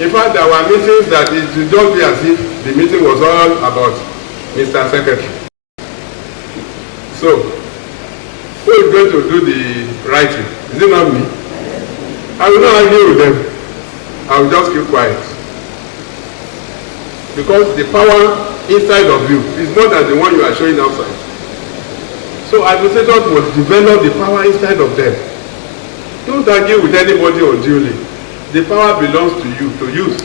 In fact, there were meetings that it would just be as if the meeting was all about Mr. Secretary. So, who is going to do the writing? Is it not me? I will not argue with them. I will just keep quiet. Because the power inside of you is more than the one you are showing outside. So administrators must develop the power inside of them. Don't argue with anybody unduly. The power belongs to you to use.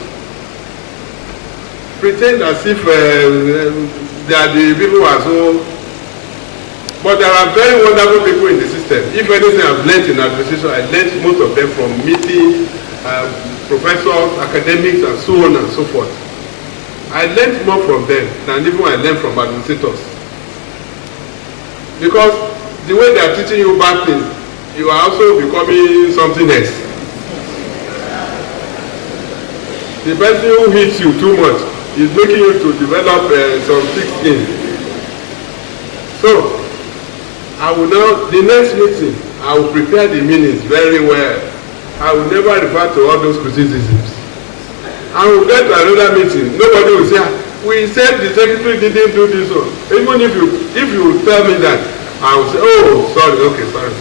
pretend as if they are the people who are so. But there are very wonderful people in the system. If anything I've learned in administration, I learned most of them from meetings, professors, academics, and so on and so forth. I learned more from them than even I learned from administrators. Because the way they are teaching you bad things, you are also becoming something else. The person who hits you too much is making you to develop some thick skin. So, I will now, the next meeting, I will prepare the minutes very well. I will never refer to all those criticisms. I will get to another meeting. Nobody will say, we said the secretary didn't do this one. Even if you tell me that, I will say, oh, sorry, okay, sorry.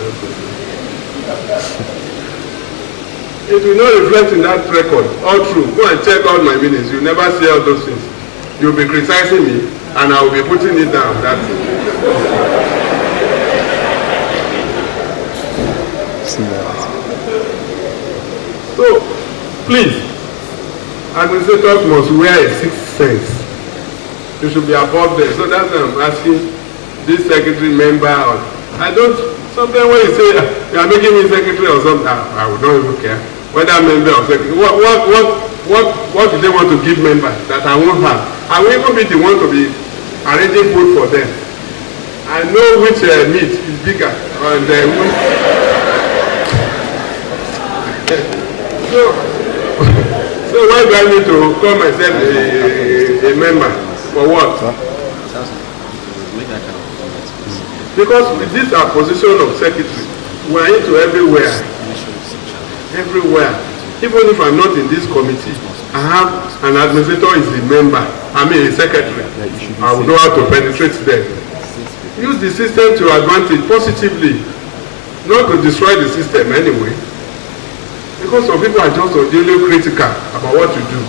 It will not reflect in that record. All true. Go and check all my minutes. You never see all those things. You will be criticizing me, and I will be putting it down. That's it. So, please, administrators must wear a sixth sense. You should be above them. So that's why I'm asking this secretary member. I don't, sometimes when you say you are making me secretary or something, I would not even care. Whether member or secretary, what do they want to give members that I won't have? I will even be the one to be arranging food for them. I know which meat is bigger and so why do I need to call myself a member? For what? Because with this our position of secretary, we are into everywhere. Everywhere. Even if I'm not in this committee, I have an administrator is a member, a secretary. I will know how to penetrate them. Use the system to advantage positively, not to destroy the system anyway. Because some people are just really critical about what you do.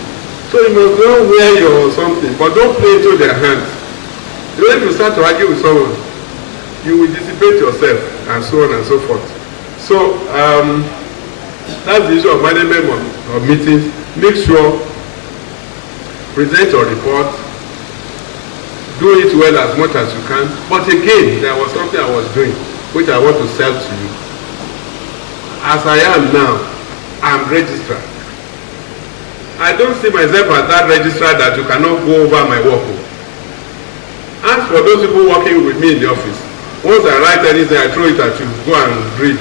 So you must know where you're something, but don't play into their hands. When you start to argue with someone, you will dissipate yourself and so on and so forth. So that's the issue of management of meetings. Make sure, present your report, do it well as much as you can. But again, there was something I was doing, which I want to sell to you. As I am now, I'm registrar. I don't see myself as that registrar that you cannot go over my work. As for those people working with me in the office, once I write anything, I throw it at you. Go and read.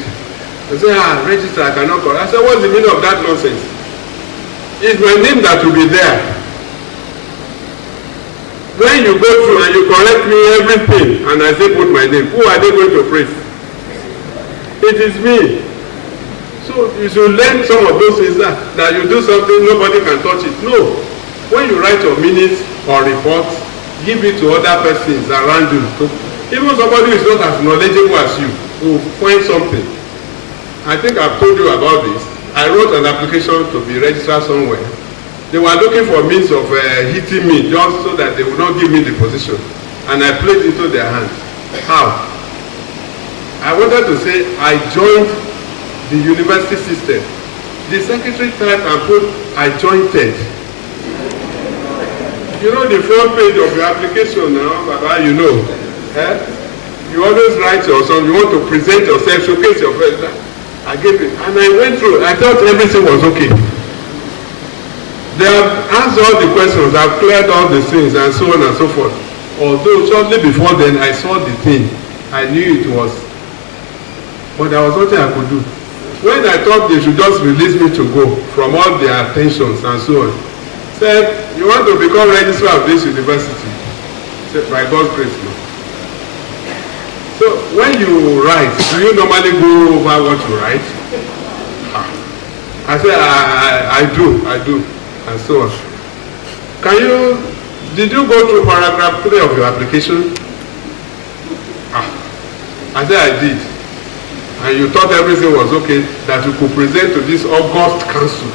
They say, registrar, I cannot go. I say, what's the meaning of that nonsense? It's my name that will be there. When you go through and you correct me everything, and I say put my name, who are they going to praise? It is me. So you should learn some of those things that you do something, nobody can touch it. No. When you write your minutes or reports, give it to other persons around you. Even somebody who is not as knowledgeable as you will find something. I think I've told you about this. I wrote an application to be registered somewhere. They were looking for means of hitting me just so that they would not give me the position. And I played into their hands. How? I wanted to say I joined the university system. The secretary typed and put I joined. You know the front page of your application now, Baba, you know. You always write yourself, you want to present yourself, showcase your face. I gave it. And I went through, I thought everything was okay. They have answered all the questions, I've cleared all the things and so on and so forth. Although shortly before then I saw the thing, I knew it was, but there was nothing I could do. When I thought they should just release me to go from all their attentions and so on, said, you want to become registrar of this university? Said, by God's grace, no. So when you write, do you normally go over what you write? I said, I do, and so on. Did you go through paragraph 3 of your application? I said, I did. And you thought everything was okay, that you could present to this August council.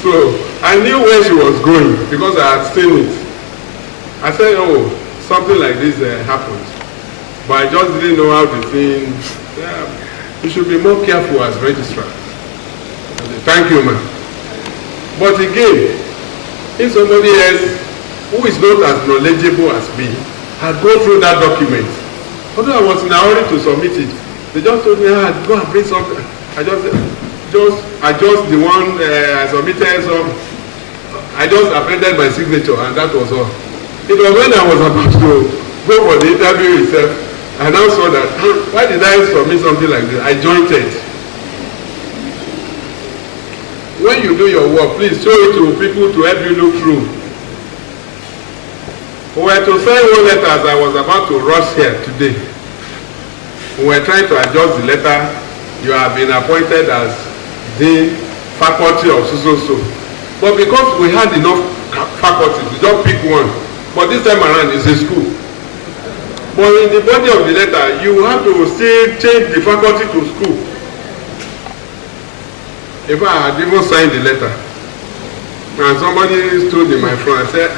So I knew where she was going because I had seen it. I said, oh, something like this happened. But I just didn't know how the thing, you should be more careful as registrar. Thank you, ma'am. But again, if somebody else who is not as knowledgeable as me had gone through that document, although I was in a hurry to submit it, they just told me, go and bring something. I just the one I submitted some. I just appended my signature, and that was all. It was when I was about to go for the interview itself, I now saw that, why did I submit something like this? I joined it. When you do your work, please show it to people to help you look through. We were to sign one letter as I was about to rush here today. We were trying to adjust the letter. You have been appointed as the faculty of so. But because we had enough faculties, we just pick one. But this time around, it's a school. But in the body of the letter, you have to still change the faculty to school. If I had even signed the letter, and somebody stood in my front and said,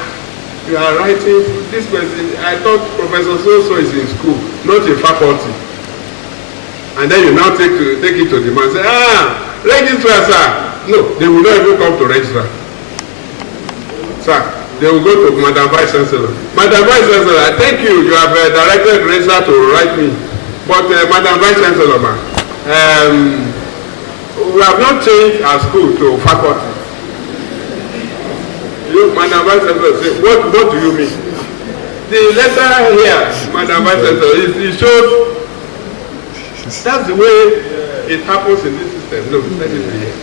you are writing this person, I thought Professor so is in school, not in faculty. And then you now take it to the man and say, registrar, sir. No, they will not even come to registrar. Sir, they will go to Madam Vice Chancellor. Madam Vice Chancellor, thank you, you have directed registrar to write me. But Madam Vice Chancellor, we have not changed our school to faculty. Madam Vice Chancellor say, what do you mean? The letter here, Madam Vice Chancellor, it shows that's the way it happens in this system. No, let it be here.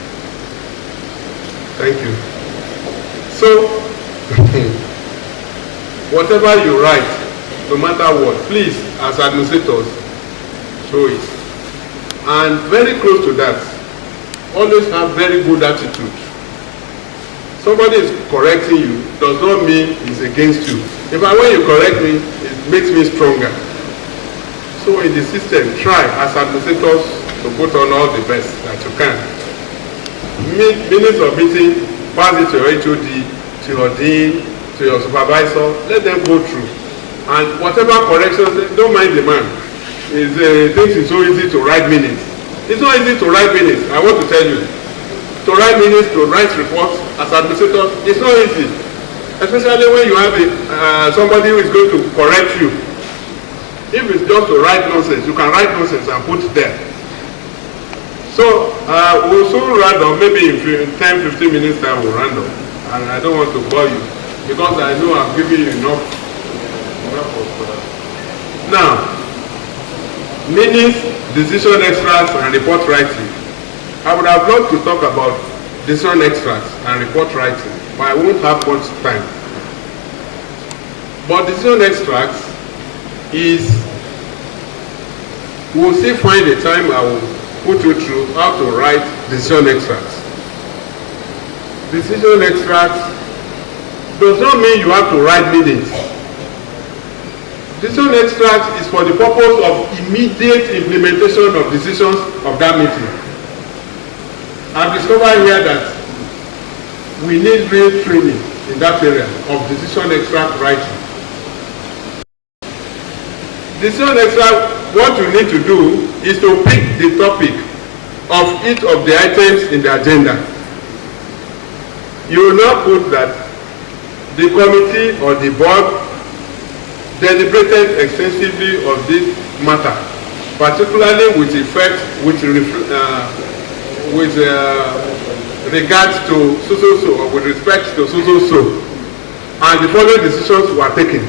Thank you. So, whatever you write, no matter what, please, as administrators, show it. And very close to that, always have very good attitude. Somebody is correcting you does not mean it's against you. In fact, when you correct me, it makes me stronger. So in the system, try as administrators to put on all the best that you can. Minutes of meeting, pass it to your HOD, to your dean, to your supervisor, let them go through. And whatever corrections, don't mind the man. He thinks it's so easy to write minutes. It's not easy to write minutes, I want to tell you. To write minutes, to write reports as administrators, it's not easy. Especially when you have somebody who is going to correct you. If it's just to write nonsense, you can write nonsense and put it there. So we'll soon round up, maybe in 10-15 minutes time we'll round up. And I don't want to bore you because I know I've given you enough of now, minutes, decision extracts and report writing. I would have loved to talk about decision extracts and report writing, but I won't have much time. But decision extracts is, we'll still find a time I will put you through how to write decision extracts. Decision extracts does not mean you have to write minutes. Decision extracts is for the purpose of immediate implementation of decisions of that meeting. I've discovered here that we need real training in that area of decision extract writing. Decision extract, what you need to do is to pick the topic of each of the items in the agenda. You will not put that the committee or the board deliberated extensively on this matter, particularly with effect, with regards to so, or with respect to so, and the following decisions were taken.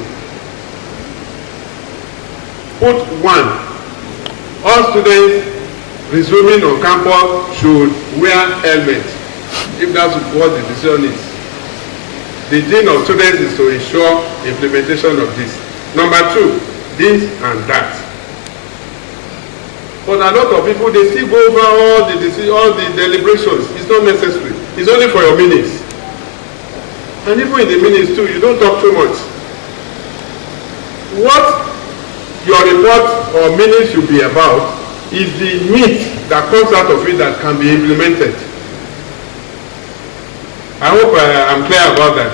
Put 1. All students resuming on campus should wear helmets, if that's what the decision is. The dean of students is to ensure implementation of this. Number 2, this and that. But a lot of people, they still go over all the deliberations. It's not necessary. It's only for your minutes. And even in the minutes too, you don't talk too much. What your report or minutes should be about is the meat that comes out of it that can be implemented. I hope I'm clear about that.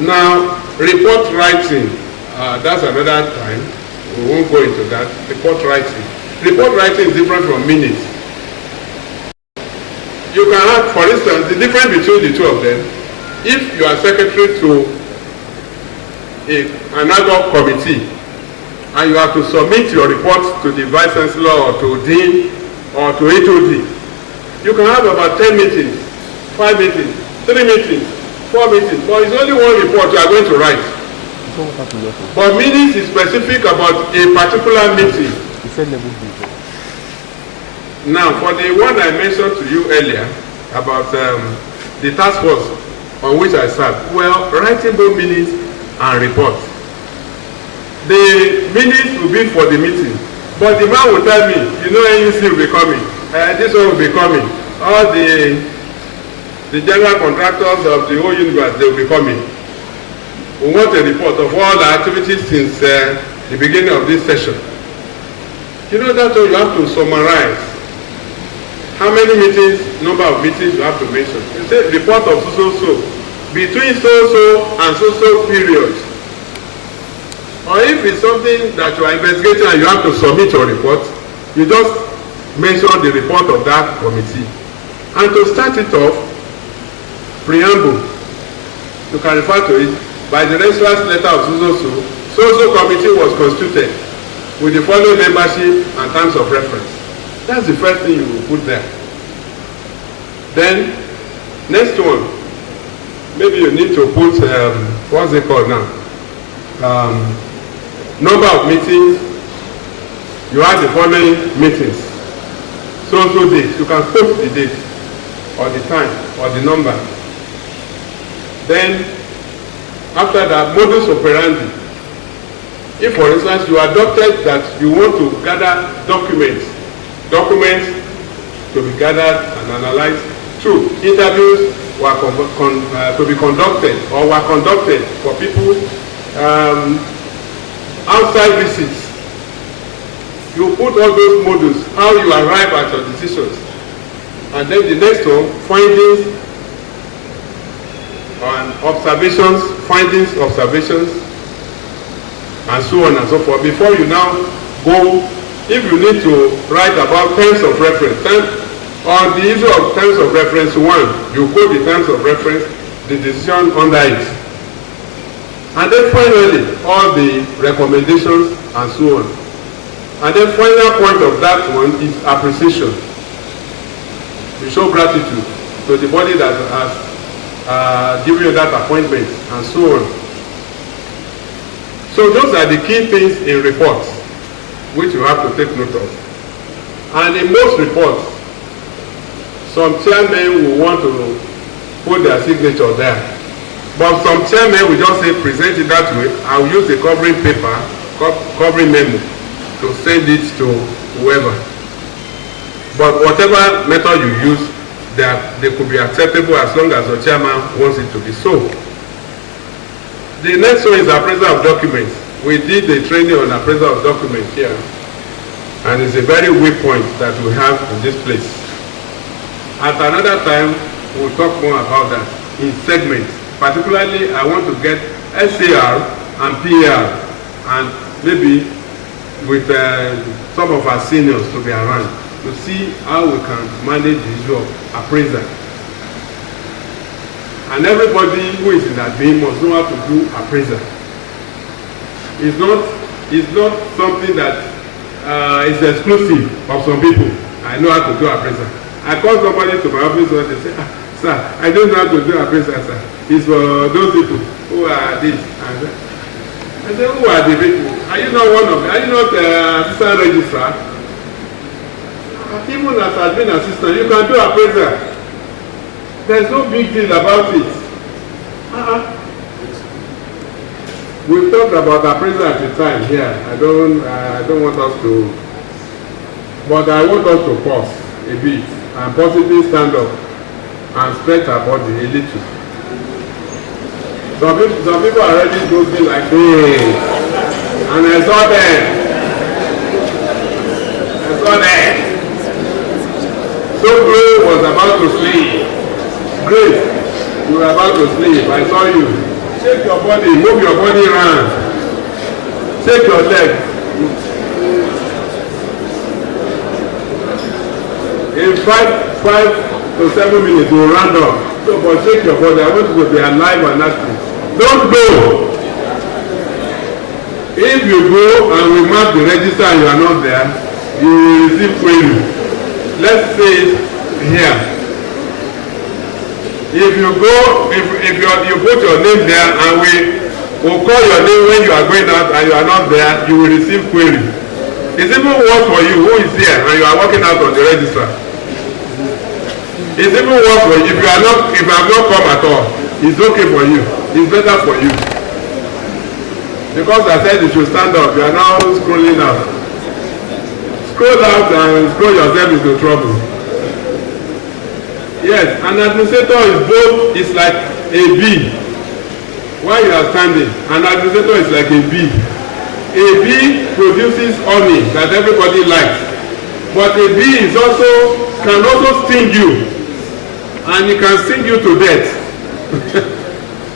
Now, report writing, that's another time. We won't go into that. Report writing. Report writing is different from minutes. you can have, for instance, the difference between the two of them. If you are secretary to an ad hoc committee and you have to submit your report to the vice chancellor or to dean or to HOD, you can have about 10 meetings, 5 meetings, 3 meetings, 4 meetings, but it's only one report you are going to write. But minutes is specific about a particular meeting. Now, for the one I mentioned to you earlier about the task force on which I serve, well, writing both minutes and reports. The minutes will be for the meeting, but the man will tell me, you know, NUC will be coming, this one will be coming, all the general contractors of the whole universe, they will be coming. We want a report of all the activities since the beginning of this session. You know, that's all you have to summarize. How many meetings, number of meetings you have to mention. You say report of so-so-so, between so-so and so-so period. Or if it's something that you are investigating and you have to submit your report, you just mention the report of that committee. And to start it off, preamble, you can refer to it by the registrar's letter of so-so-so. So-so committee was constituted with the following membership and terms of reference. That's the first thing you will put there. Then, next one, maybe you need to put, what's it called now? Number of meetings. You have the following meetings. So date. You can put the date, or the time, or the number. Then, after that, modus operandi. If, for instance, you adopted that you want to gather documents to be gathered and analyzed. 2, interviews were to be conducted or were conducted for people outside visits. You put all those modules, how you arrive at your decisions. And then the next one, findings and observations, and so on and so forth. Before you now go, if you need to write about terms of reference, on the issue of terms of reference 1, you quote the terms of reference, the decision under it. And then finally, all the recommendations and so on. And then final point of that one is appreciation. You show gratitude to the body that has given you that appointment and so on. So those are the key things in reports which you have to take note of. And in most reports, some chairmen will want to put their signature there. But some chairmen will just say present it that way. I will use the covering paper, covering memo to send it to whoever. But whatever method you use, they could be acceptable as long as the chairman wants it to be so. The next one is appraisal of documents. We did the training on appraisal of documents here. And it's a very weak point that we have in this place. At another time, we'll talk more about that in segments. Particularly, I want to get SAR and PR, and maybe with some of our seniors to be around to see how we can manage the issue of appraisal. And everybody who is in that admin must know how to do appraisal. It's not something that is exclusive of some people. I know how to do appraisal. I call somebody to my office and they say, sir, I don't know how to do appraisal, sir. It's for those people who are this and that. I say, who are the people? Are you not one of them? Are you not the assistant registrar? Even as admin assistant, you can do appraisal. There's no big deal about it. We've talked about appraisal at the time here. I don't want us to, but I want us to pause a bit and possibly stand up and stretch our body a little. Some people are already looking like this, and I saw them. So Grace was about to sleep. Grace, you were about to sleep. I saw you. Shake your body, move your body around. Shake your leg. In 5 So 7 minutes, we'll round up. So, but shake your body. I want you to be alive and active. Don't go. If you go and we mark the register and you are not there, you will receive query. Let's say it here. If you go, if you put your name there and we will call your name when you are going out and you are not there, you will receive query. It's even worse for you who is here and you are working out on the register. It's even worse for you if you have not come at all. It's okay for you. It's better for you. Because I said you should stand up, you are now scrolling out. Scroll out and scroll yourself into trouble. Yes, an administrator is both, it's like a bee. While you are standing, an administrator is like a bee. A bee produces honey that everybody likes. But a bee is can also sting you. And it can sting you to death.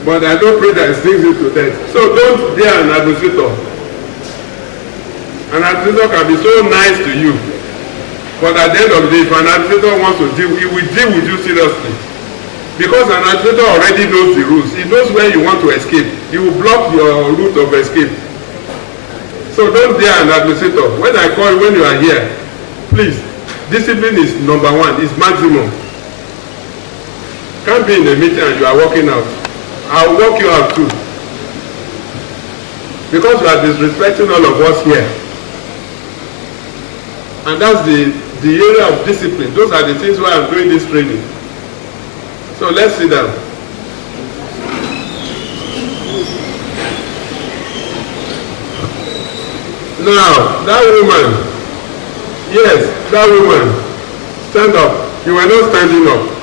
But I don't pray that it stings you to death. So don't dare an administrator. An administrator can be so nice to you. But at the end of the day, if an administrator wants to deal, he will deal with you seriously. Because an administrator already knows the rules. He knows where you want to escape. He will block your route of escape. So don't dare an administrator. When I call you, when you are here, please, discipline is number one, it's maximum. Can't be in a meeting and you are walking out. I'll walk you out too. Because you are disrespecting all of us here. And that's the area of discipline. Those are the things why I'm doing this training. So let's sit down. Now, that woman, yes, that woman, stand up. You were not standing up.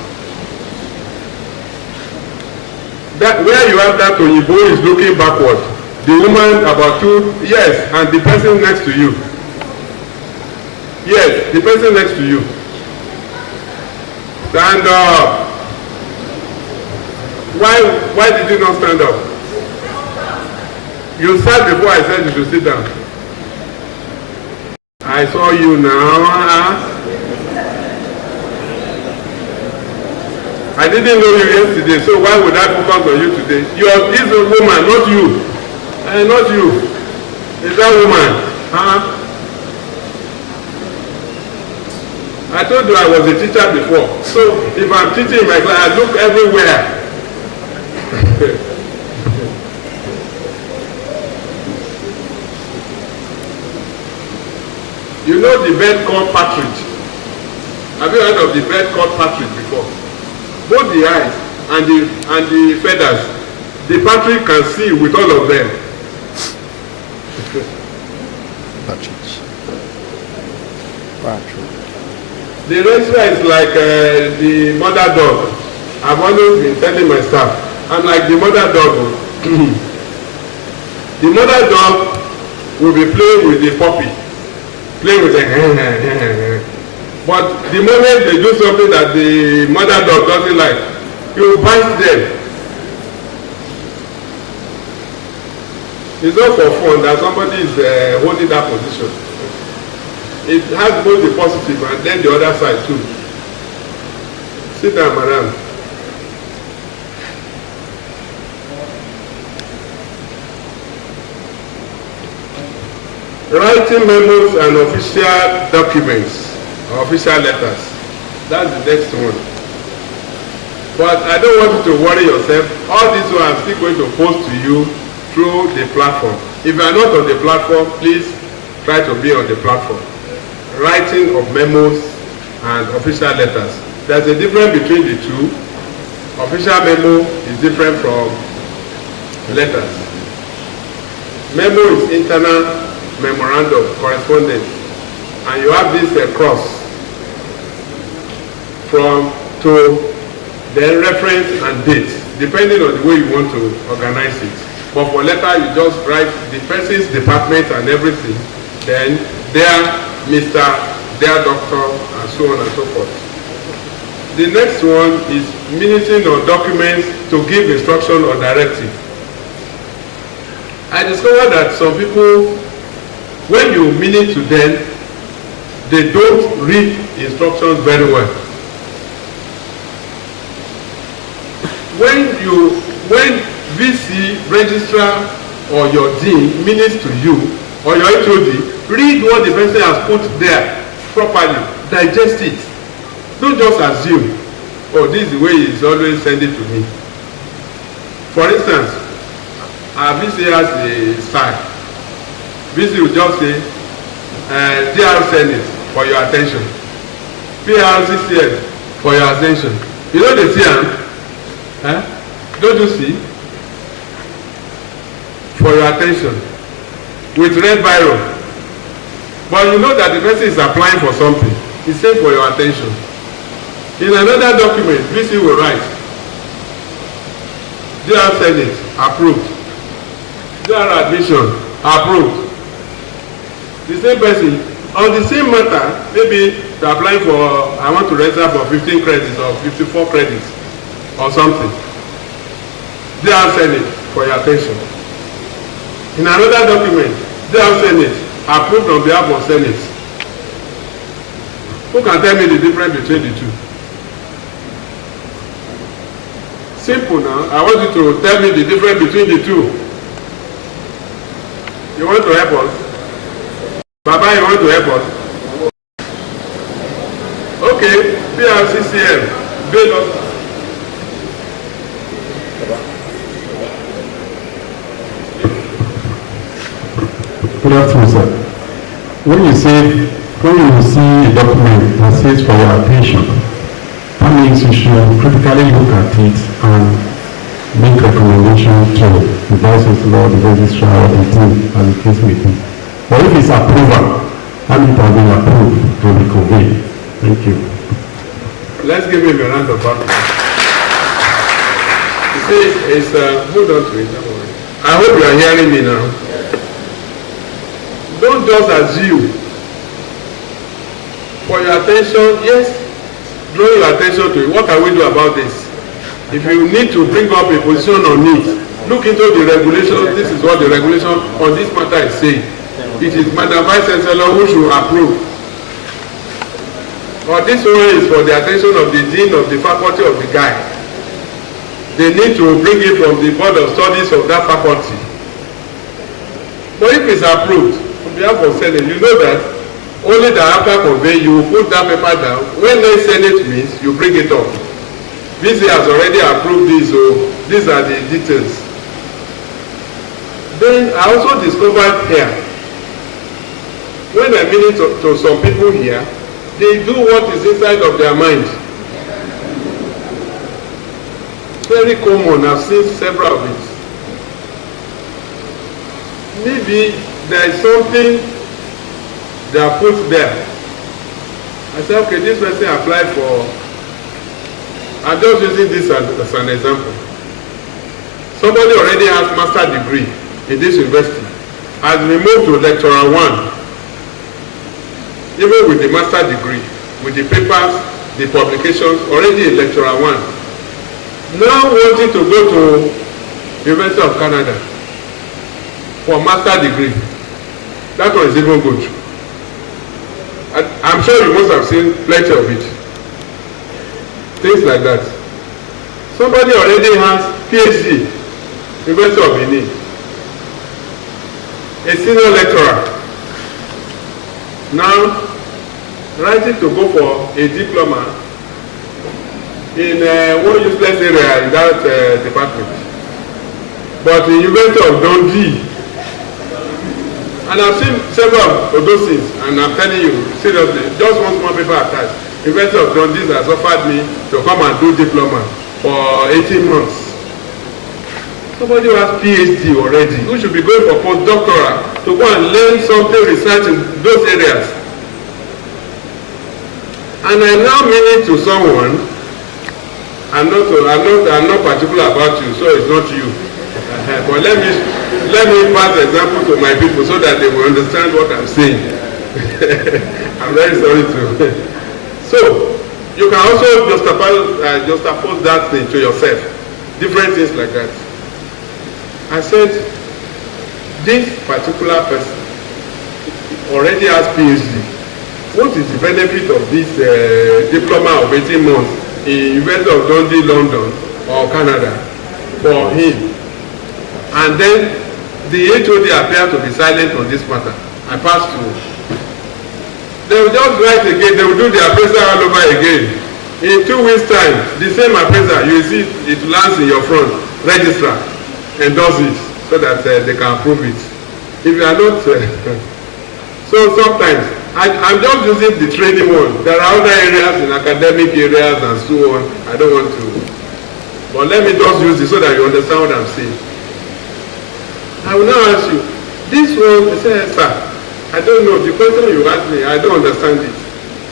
That where you have that Oyibo is looking backward. The woman about yes, and the person next to you. Yes, the person next to you. Stand up. Why did you not stand up? You sat before I said you should sit down. I saw you now. I didn't know you yesterday, so why would I focus on you today? You are this woman, not you. Not you. It's that woman. I told you I was a teacher before. So if I'm teaching in my class, I look everywhere. You know the bird called partridge? Have you heard of the bird called partridge before? Both the eyes and the feathers, the partridge can see with all of them. Partridge. The registrar is like the mother dog. I've always been telling my staff, I'm like the mother dog. The mother dog will be playing with the puppy, playing with the but the moment they do something that the mother dog doesn't like, he will bite them. It's not for fun that somebody is holding that position. It has both the positive and then the other side too. Sit down, madam. Writing memos and official documents. Official letters. That's the next one. But I don't want you to worry yourself. All these ones I'm still going to post to you through the platform. If you are not on the platform, please try to be on the platform. Writing of memos and official letters. There's a difference between the two. Official memo is different from letters. Memo is internal memorandum, correspondence. And you have this cross from to then reference and date, depending on the way you want to organize it. But for letter, you just write the person's department and everything, then their Mr., their doctor, and so on and so forth. The next one is minuting or documents to give instruction or directive. I discovered that some people, when you minute to them, they don't read instructions very well. when VC, registrar, or your dean means to you, or your HOD, read what the person has put there properly, digest it. Don't just assume, oh, this is the way he's always sending to me. For instance, our VC has a style. VC will just say, DR Senate for your attention. PRCCN for your attention. You know the TM? Don't you see? For your attention. With red biro. But you know that the person is applying for something. He said for your attention. In another document, VC will write, DR Senate, approved. DR Admission, approved. The same person, on the same matter, maybe you're applying for, I want to register for 15 credits or 54 credits or something. DR Senate, for your attention. In another document, DR Senate, approved on behalf of Senate. Who can tell me the difference between the two? Simple now. I want you to tell me the difference between the two. You want to help us? Baba, you want to help us? Okay, PRCCM, bail us. Good afternoon, sir. When you see a document that says for your attention, that means you should critically look at it and make recommendation to the vice chancellor, the registrar, or the team, as the case may be. But if it's approval, that means it has been approved to be conveyed. Thank you. Let's give him a round of applause. You see, hold on to it. I hope you are hearing me now. Don't just assume. For your attention, yes, draw your attention to it. What can we do about this? If you need to bring up a position on it, look into the regulation. This is what the regulation on this matter is saying. It is Madam Vice Chancellor who should approve. But this one is for the attention of the dean of the faculty of the guy. They need to bring it from the board of studies of that faculty. But if it's approved, on behalf of Senate, you know that only that after convey, you will put that paper down. When the Senate meets, you bring it up. VC has already approved this, so these are the details. Then I also discovered here, when I mean to some people here, they do what is inside of their mind. Very common, I've seen several of it. Maybe there is something they are put there. I said, okay, this person applied for, I'm just using this as an example. Somebody already has master's degree in this university, has been moved to lecturer 1, even with the master's degree, with the papers, the publications, already in lecturer 1. Now wanting to go to University of Canada for master's degree. That one is even good. I'm sure you must have seen plenty of it. Things like that. Somebody already has PhD, University of Benin, a senior lecturer. Now, writing to go for a diploma in one useless area in that department. But in University of Dundee, and I've seen several of those things, and I'm telling you, seriously, just one small paper attached. University of Dundee has offered me to come and do diploma for 18 months. Somebody who has PhD already, who should be going for postdoctoral to go and learn something, research in those areas. And I now mean it to someone, I'm not particular about you, so it's not you. But let me pass the example to my people so that they will understand what I'm saying. I'm very sorry to. So, you can also juxtapose that thing to yourself. Different things like that. I said, this particular person already has PhD. What is the benefit of this diploma of 18 months in University of Dundee, London, or Canada for him. And then the HOD appeared to be silent on this matter. I passed through. They will just write again, they will do the appraisal all over again. In 2 weeks' time, the same appraiser, you will see it lands in your front, registrar, endorse it so that they can approve it. If you are not, so sometimes, I'm just using the training one. There are other areas in academic areas and so on. I don't want to, but let me just use it so that you understand what I'm saying. I will now ask you, this one, I say, sir, I don't know, the question you asked me, I don't understand it.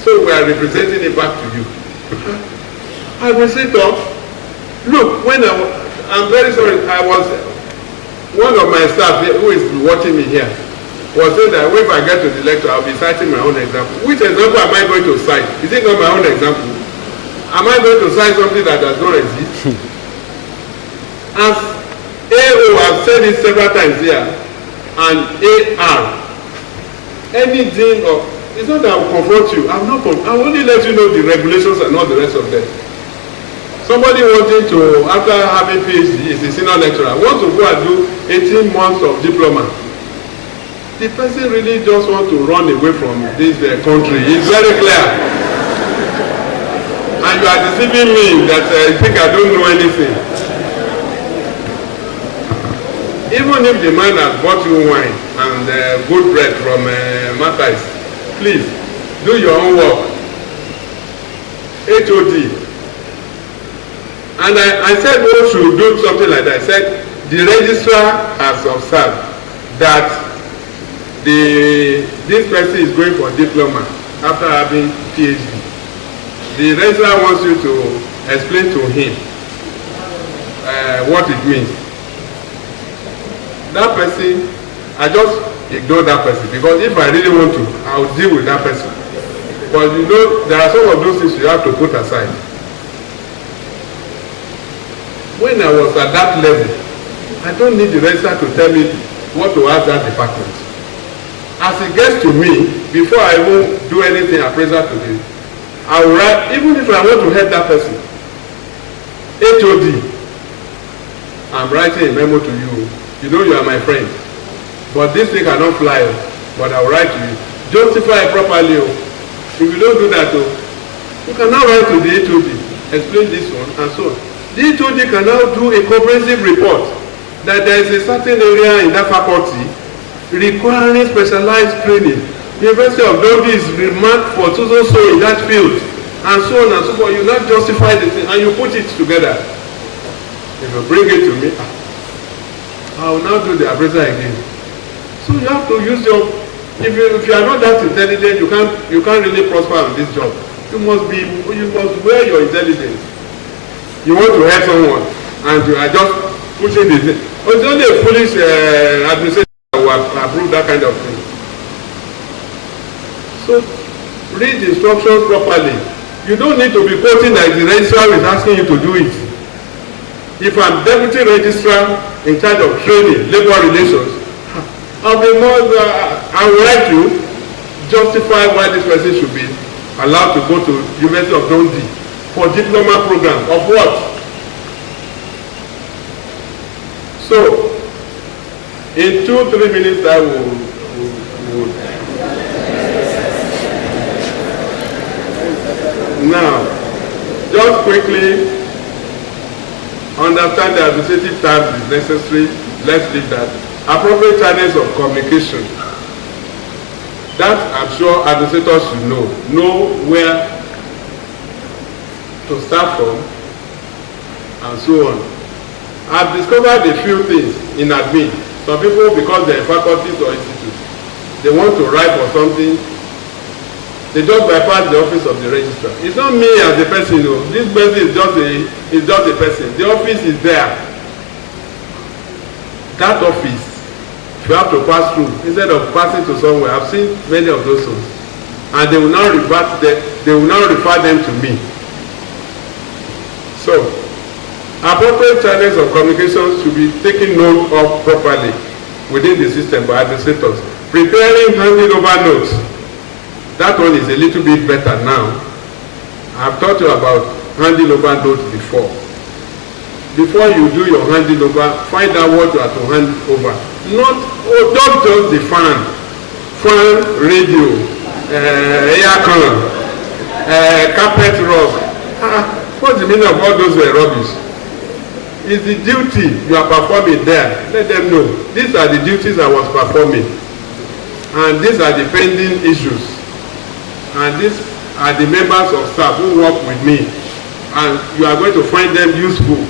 So we are representing it back to you. I will say, look, when I'm very sorry, one of my staff who is watching me here was saying that if I get to the lecture, I'll be citing my own example. Which example am I going to cite? Is it not my own example? Am I going to cite something that does not exist? As AO, I've said it several times here, and AR, anything of, it's not that I will confront you. I will only let you know the regulations and not the rest of them. Somebody wanting to, after having PhD, is a senior lecturer, want to go and do 18 months of diploma. The person really just want to run away from this country. It's very clear. And you are deceiving me that I think I don't know anything. Even if the man has bought you wine and good bread from Matthias, please do your own work. HOD. And I said we should do something like that. I said the registrar has observed that this person is going for diploma after having PhD. The registrar wants you to explain to him what it means. That person, I just ignore that person because if I really want to, I will deal with that person. But you know, there are some of those things you have to put aside. When I was at that level, I don't need the registrar to tell me what to ask that department. As it gets to me, before I won't do anything appraisal to him, I will write, even if I want to help that person, HOD, I'm writing a memo to you. You know you are my friend. But this thing cannot fly, but I will write to you. Justify it properly. If you don't do that, you can now write to the HOD, explain this one, and so on. The HOD can now do a comprehensive report that there is a certain area in that faculty requiring specialized training. The University of Dundee is remarked for so in that field, and so on and so forth. You not justify the thing, and you put it together. If you bring it to me, I will now do the appraisal again. So you have to use your, if you are not that intelligent, you can't really prosper on this job. You must wear your intelligence. You want to help someone, and you are just pushing the thing. But it's only a foolish administration that will approve that kind of thing. So read the instructions properly. You don't need to be quoting that the registrar is asking you to do it. If I'm deputy registrar in charge of training, labor relations, I'll be more, I will write you, justify why this person should be allowed to go to University of Dundee for diploma program of what? So, in 2-3 minutes I will now, just quickly, understand the administrative terms is necessary. Let's leave that. Appropriate channels of communication. That I'm sure administrators should know where to start from, and so on. I've discovered a few things in admin. Some people, because they're in faculties or institutes, they want to write for something, they just bypass the office of the registrar. It's not me as a person, you know. This person is just a person. The office is there. That office, you have to pass through instead of passing to somewhere. I've seen many of those ones, and they will now refer them to me. So, appropriate channels of communication should be taken note of properly within the system by administrators. Preparing handing over notes. That one is a little bit better now. I've taught you about handing over notes before. before you do your handing over, find out what you are to hand over. Not just the fan, radio, aircon, carpet rug. What's the meaning of all those rubbish? It's the duty you are performing there. Let them know. These are the duties I was performing. And these are the pending issues. And these are the members of staff who work with me. And you are going to find them useful.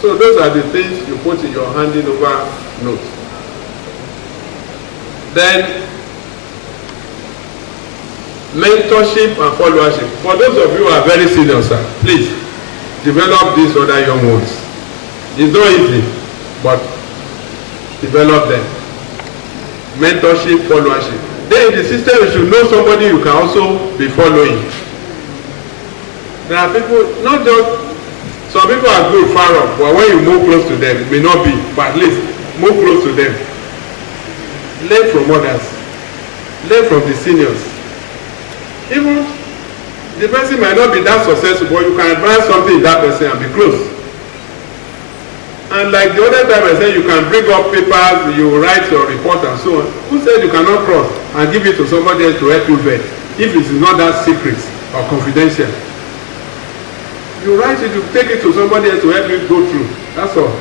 So those are the things you put in your handing over note. Then, mentorship and followership. For those of you who are very senior, sir, please develop these other young ones. It's not easy, but develop them. Mentorship, followership. Then in the system, you should know somebody you can also be following. There are people, not just, some people are good far off, but when you move close to them, it may not be, but at least move close to them. Learn from others. Learn from the seniors. Even the person might not be that successful, but you can advance something in that person and be close. And like the other time I said, you can bring up papers, you write your report and so on. Who said you cannot cross and give it to somebody else to help you vet if it is not that secret or confidential? You write it, you take it to somebody else to help you go through. That's all.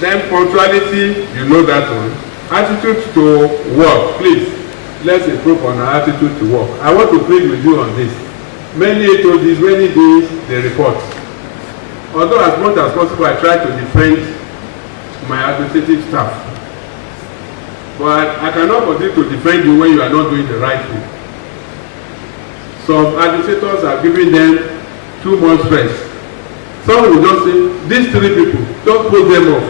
Then punctuality, you know that one. Attitude to work, please. Let's improve on our attitude to work. I want to plead with you on this. Many HODs, many days, they report. Although as much as possible, I try to defend my administrative staff. But I cannot continue to defend you when you are not doing the right thing. Some administrators are giving them 2 months rest. Some will just say, these 3 people, just post them off.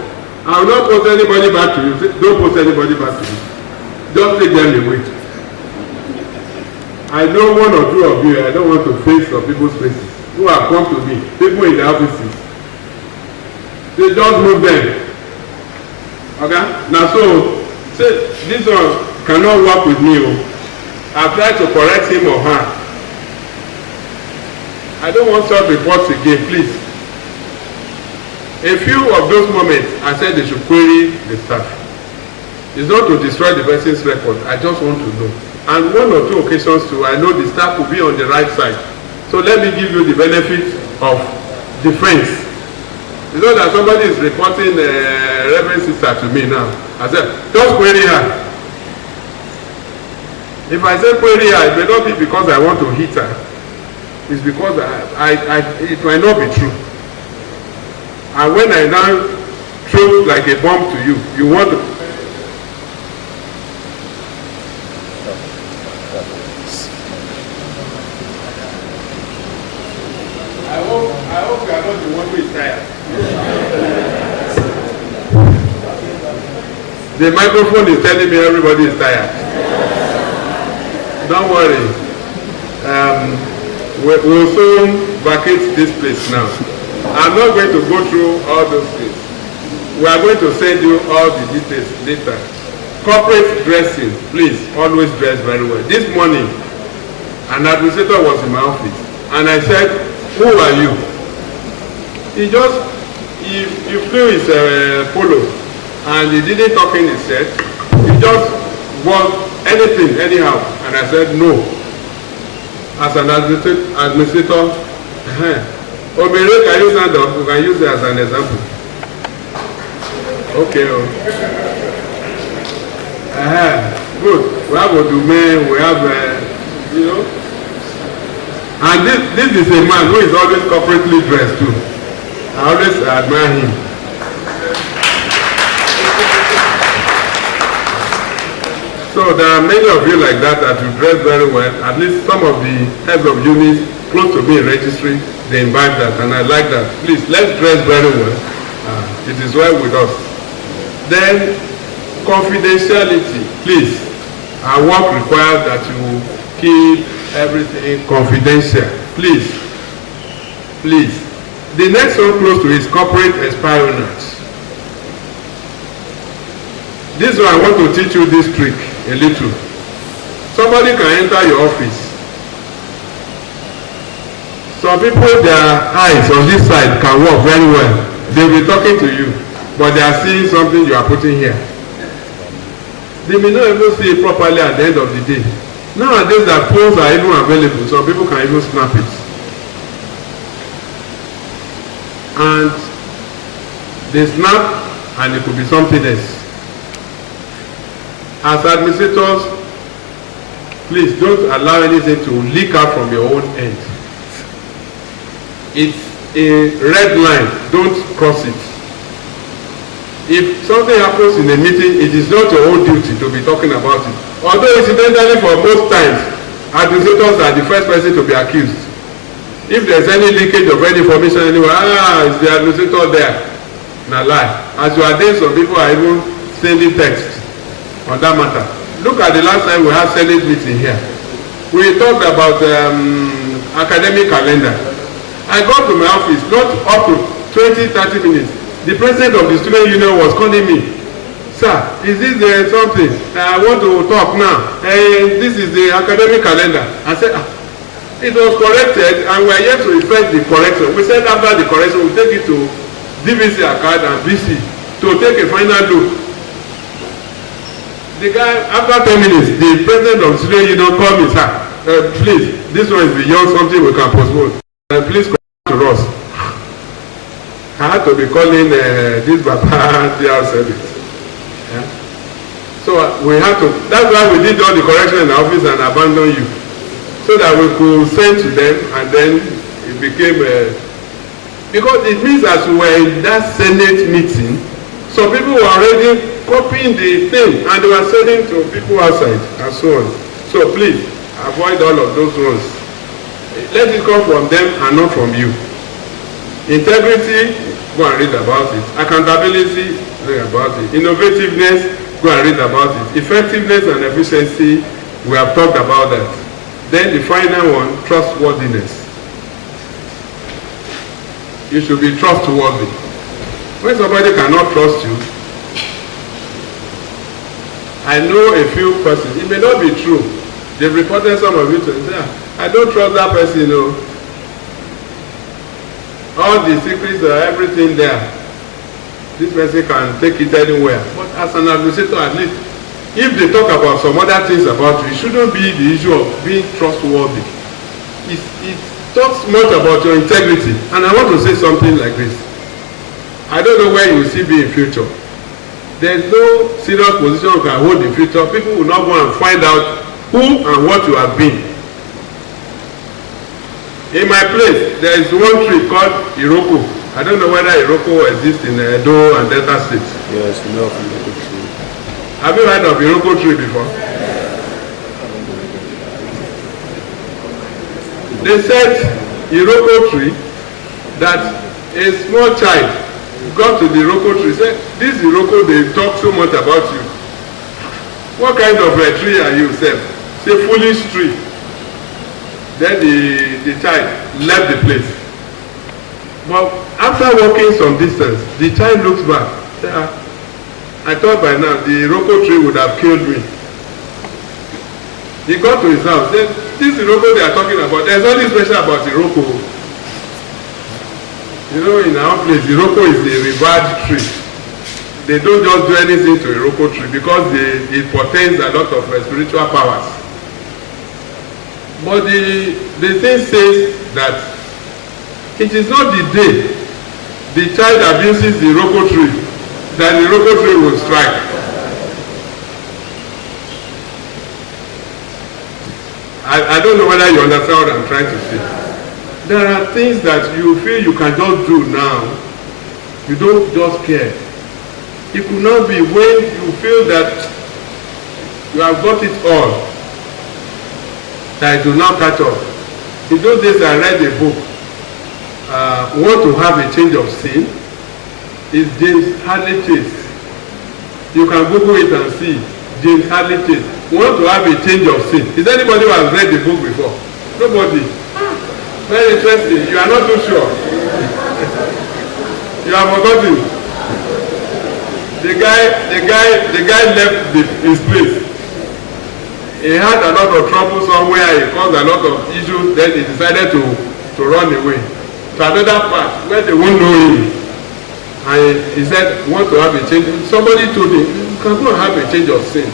I will not post anybody back to you. Don't post anybody back to you. Just take them away. I know 1 or 2 of you, I don't want to face some people's faces, who have come to me, people in the offices. They just move them. Okay? Now so, say, this one cannot work with me. I try to correct him or her. I don't want such reports again, please. A few of those moments, I said they should query the staff. It's not to destroy the person's record. I just want to know. And 1 or 2 occasions too, I know the staff will be on the right side. So let me give you the benefit of defense. It's not that somebody is reporting Reverend Sister to me now. I said, just query her. If I say query her, it may not be because I want to hit her. It's because it might not be true. And when I now throw like a bomb to you, you want to. I hope you are not the one who is tired. The microphone is telling me everybody is tired. Don't worry. We'll soon vacate this place now. I'm not going to go through all those things. We are going to send you all the details later. Corporate dressing, please, always dress very well. This morning, an administrator was in my office, and I said, who are you? He flew his polo, and he didn't talk in his head. He just wore anything, anyhow. And I said, no. As an administrator, Omere, can you stand up? You can use it as an example. Okay. Good. We have Odume, we have, And this is a man who is always corporately dressed too. I always admire him. So there are many of you like that you dress very well. At least some of the heads of units close to me in registry, they invite that, and I like that. Please, let's dress very well. It is well with us. Then, confidentiality. Please, our work requires that you keep everything confidential. Please. Please. The next one close to is corporate espionage. This one I want to teach you this trick a little. Somebody can enter your office, Some people, their eyes on this side can work very well. They will be talking to you, but they are seeing something you are putting here. They may not even see it properly at the end of the day. Nowadays, that phones are even available. Some people can even snap it. And they snap, and it could be something else. As administrators, please don't allow anything to leak out from your own end. It's a red line. Don't cross it. If something happens in a meeting, it is not your own duty to be talking about it. Although incidentally, for most times, administrators are the first person to be accused. If there's any leakage of any information anywhere, it's the administrator there. Na lie. As you are there, some people are even sending text on that matter. Look at the last time we had Senate meeting here. We talked about academic calendar. I got to my office, not up to 20-30 minutes. The president of the student union was calling me. Sir, is this something? I want to talk now. This is the academic calendar. I said, it was corrected, and we are yet to effect the correction. We said after the correction, we'll take it to DVC account and VC to take a final look. The guy, after 10 minutes, the president of the student union called me, sir, please, this one is beyond something we can postpone. Please come to us. I had to be calling this Baba DR service. Yeah? So we had to, that's why we did all the correction in the office and abandoned you. So that we could send to them, and then it became, because it means as we were in that Senate meeting, some people were already copying the thing, and they were sending to people outside, and so on. So please, avoid all of those ones. Let it come from them and not from you. Integrity, go and read about it. Accountability, read about it. Innovativeness, go and read about it. Effectiveness and efficiency, we have talked about that. Then the final one, trustworthiness. You should be trustworthy. When somebody cannot trust you, I know a few persons, it may not be true. They've reported some of it and say, I don't trust that person, you know. All the secrets are everything there. This person can take it anywhere. But as an administrator, at least, if they talk about some other things about you, it shouldn't be the issue of being trustworthy. It talks much about your integrity. And I want to say something like this. I don't know where you will see me in future. There is no serious position you can hold in future. People will not go and find out who and what you have been. In my place, there is one tree called Iroko. I don't know whether Iroko exists in Edo and Delta State. Yes, we know of Iroko tree. Have you heard of Iroko tree before? They said Iroko tree that a small child got to the Iroko tree, said, this Iroko, they talk so much about you. What kind of a tree are you, sir? Say, foolish tree. Then the child left the place. But after walking some distance, the child looks back. Say, I thought by now the Iroko tree would have killed me. He got to his house. Then, this Iroko they are talking about, there's nothing special about Iroko. You know, in our place, Iroko is a revered tree. They don't just do anything to Iroko tree because it portends a lot of spiritual powers. But the thing says that it is not the day the child abuses the Iroko tree that the Iroko tree will strike. I don't know whether you understand what I'm trying to say. There are things that you feel you can just do now. You don't just care. It could not be when you feel that you have got it all that it will not catch up. In those days I read a book, Want to Have a Change of Scene. It's James Hadley Chase. You can Google it and see James Hadley Chase. Want to Have a Change of Scene. Is anybody who has read the book before? Nobody. Very interesting. You are not too sure. You have forgotten. The guy left his place. He had a lot of trouble somewhere. He caused a lot of issues. Then he decided to to run away to another part where they won't know him. And he said, want to have a change. Somebody told him, you can go and have a change of scene.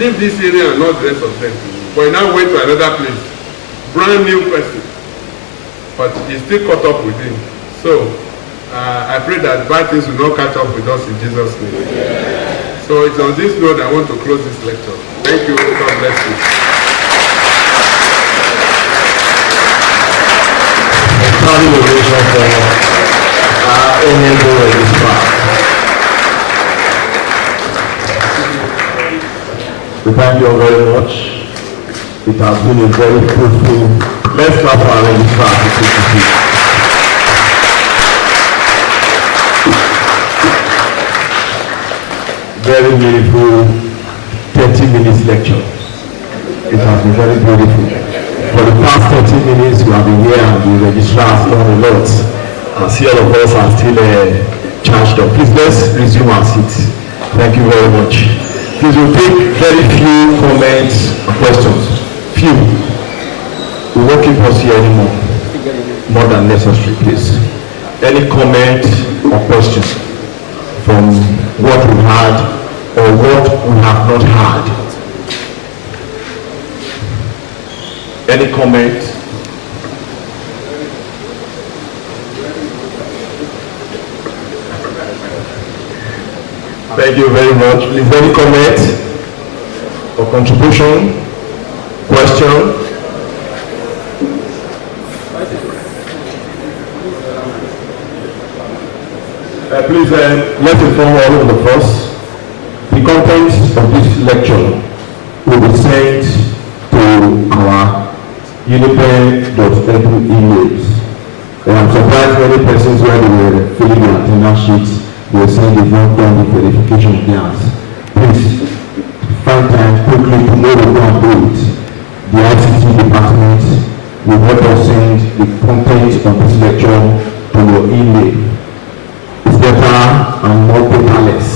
Leave this area and not the rest of them. But he now went to another place. Brand new person. But he still caught up with him. So, I pray that bad things will not catch up with us in Jesus' name. Yeah. So it's on this note I want to close this lecture. Thank you. God bless you. We thank you all very much. It has been a very fruitful. Let's clap for our registrar. Very beautiful 30 minutes lecture. It has been very beautiful. For the past 30 minutes we have been here and the registrar has done a lot. And see all of us are still charged up. Please let's resume our seats. Thank you very much. Please we'll take very few comments and questions. Few. We won't keep us here anymore. More than necessary, please. Any comment or question from what we had or what we have not had? Any comment? Thank you very much. Please, any comment or contribution? Question? Please, let's inform all of us. The contents of this lecture will be sent to our unipen.edu emails. I'm surprised many persons when they were filling their attendance sheets, they were saying they've not done the verification theirs. Please find time quickly to know we're going to do it. The ICT department will help us send the content of this lecture to your email. It's better and more paperless.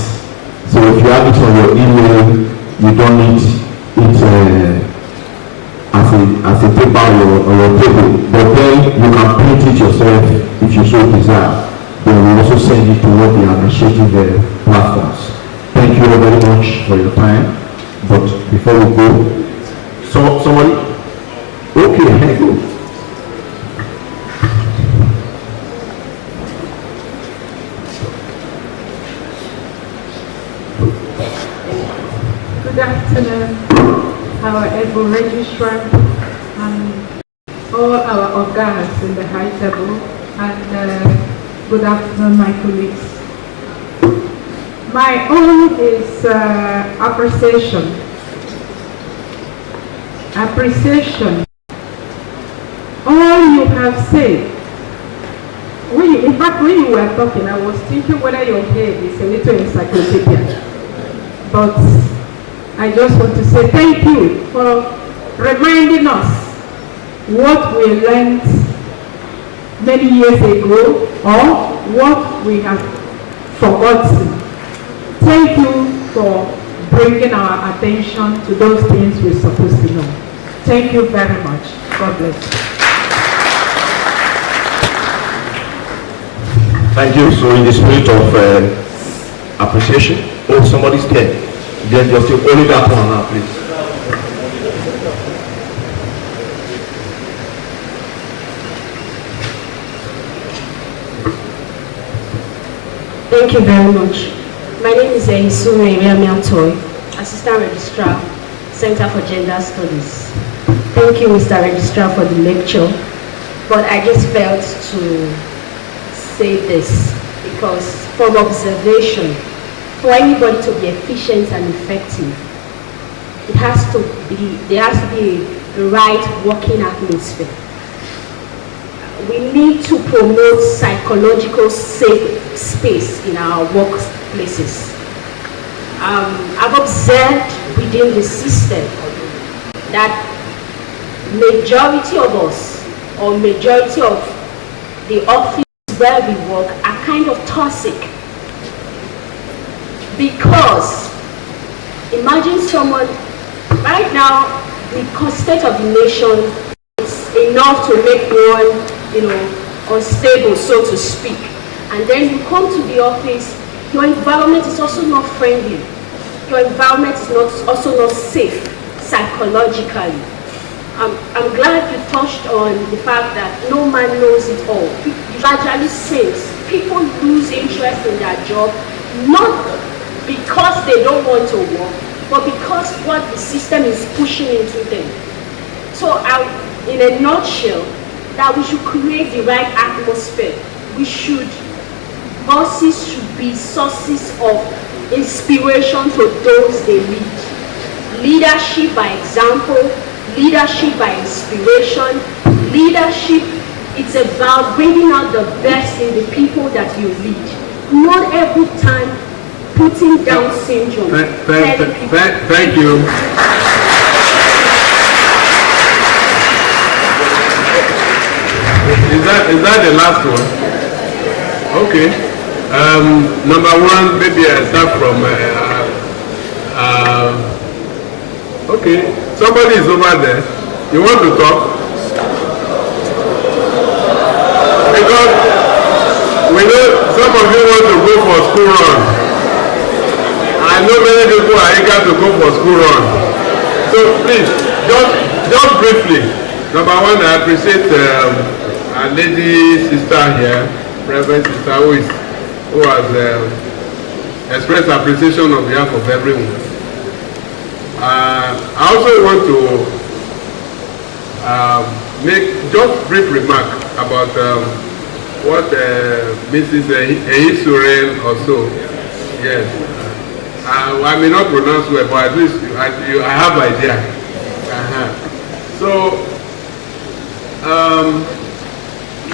So if you have it on your email, you don't need it as a paper or your table. But then you can print it yourself if you so desire. Then we also send it to all the administrative platforms. Thank you all very much for your time. But before we go, somebody? Okay, here you go. Good afternoon, our able registrar and all our organs in the high table, and good afternoon, my colleagues. My own is appreciation. All you have said. In fact, when you were talking, I was thinking whether your head is a little encyclopedia. But I just want to say thank you for reminding us what we learned many years ago or what we have forgotten. Thank you for bringing our attention to those things we're supposed to know. Thank you very much. God bless you. Thank you. So in the spirit of appreciation, somebody's there. Then just only that one now, please. Thank you very much. My name is Isure Toy, Assistant Registrar, Center for Gender Studies. Thank you, Mr. Registrar, for the lecture. But I just felt to say this because from observation, for anybody to be efficient and effective, there has to be a right working atmosphere. We need to promote psychological safe space in our workplaces. I've observed within the system that majority of us, or majority of the office where we work, are kind of toxic. Because imagine someone right now, the state of the nation is enough to make one unstable, so to speak. And then you come to the office, your environment is also not friendly. Your environment is also not safe psychologically. I'm glad you touched on the fact that no man knows it all. It gradually sinks. People lose interest in their job, not because they don't want to work, but because what the system is pushing into them. So in a nutshell, that we should create the right atmosphere. Bosses should be sources of inspiration to those they lead. Leadership by example, leadership by inspiration. Leadership, it's about bringing out the best in the people that you lead. Not every time putting down syndrome. Thank you. Is that the last one? Okay. Number one, maybe I start from. Okay, somebody is over there. You want to talk? Because we know some of you want to go for school run. I know many people are eager to go for school run. So please, just briefly. Number one, I appreciate our lady sister here, Reverend Sister, who has expressed appreciation on behalf of everyone. I also want to make just brief remark about what Mrs. Eisuren also. Yes, I may not pronounce well, but at least I have idea. So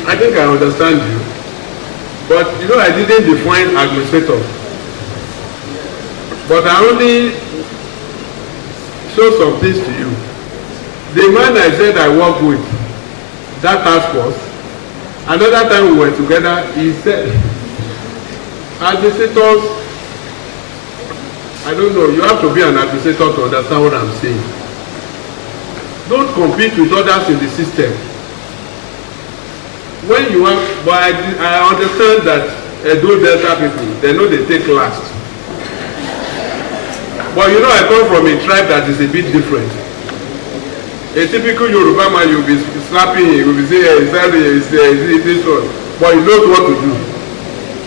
I think I understand you, but I didn't define administrator, but I only show some things to you. The man I said I work with, that task force, another time we were together, he said, administrators, I don't know, you have to be an administrator to understand what I'm saying. Don't compete with others in the system. When you have, but I understand that those Delta people, they know they take last. But I come from a tribe that is a bit different. A typical Yoruba man, you'll be slapping him, you'll be saying, it's this one. But he knows what to do.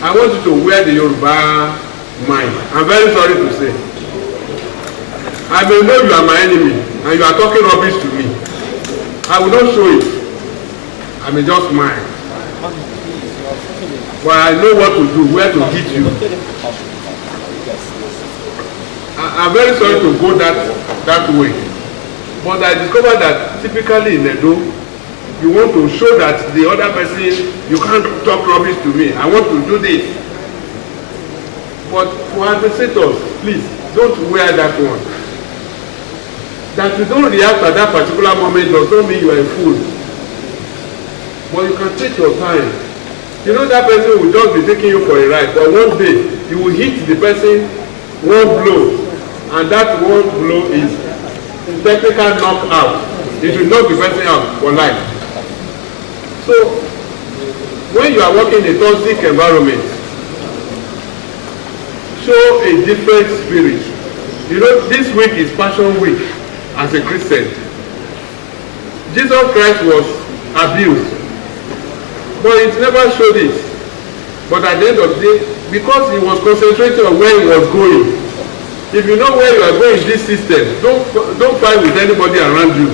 I want you to wear the Yoruba mind. I'm very sorry to say. I may know you are my enemy, and you are talking rubbish to me. I will not show it. I may just smile. But I know what to do, where to hit you. I'm very sorry to go that way. But I discovered that typically in Edo, you want to show that the other person, you can't talk rubbish to me. I want to do this. But for administrators, please, don't wear that one. That you don't react at that particular moment does not mean you are a fool. But you can take your time. That person will just be taking you for a ride. But one day, you will hit the person one blow. And that one blow is technical knockout. It will knock the person out for life. So, when you are working in a toxic environment, show a different spirit. This week is Passion Week as a Christian. Jesus Christ was abused, but it never showed it. But at the end of the day, because he was concentrating on where he was going, if you know where you are going in this system, don't fight with anybody around you.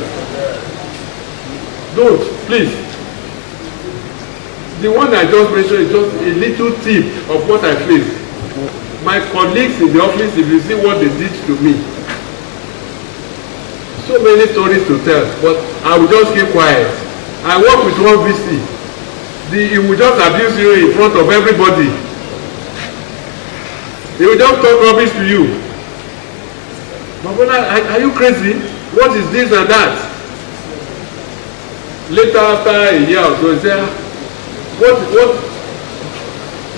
Don't, please. The one I just mentioned is just a little tip of what I faced. My colleagues in the office, if you see what they did to me, so many stories to tell, but I will just keep quiet. I work with one VC. He will just abuse you in front of everybody. He will just talk rubbish to you. But are you crazy? What is this and that? Later, after a year or so, he said,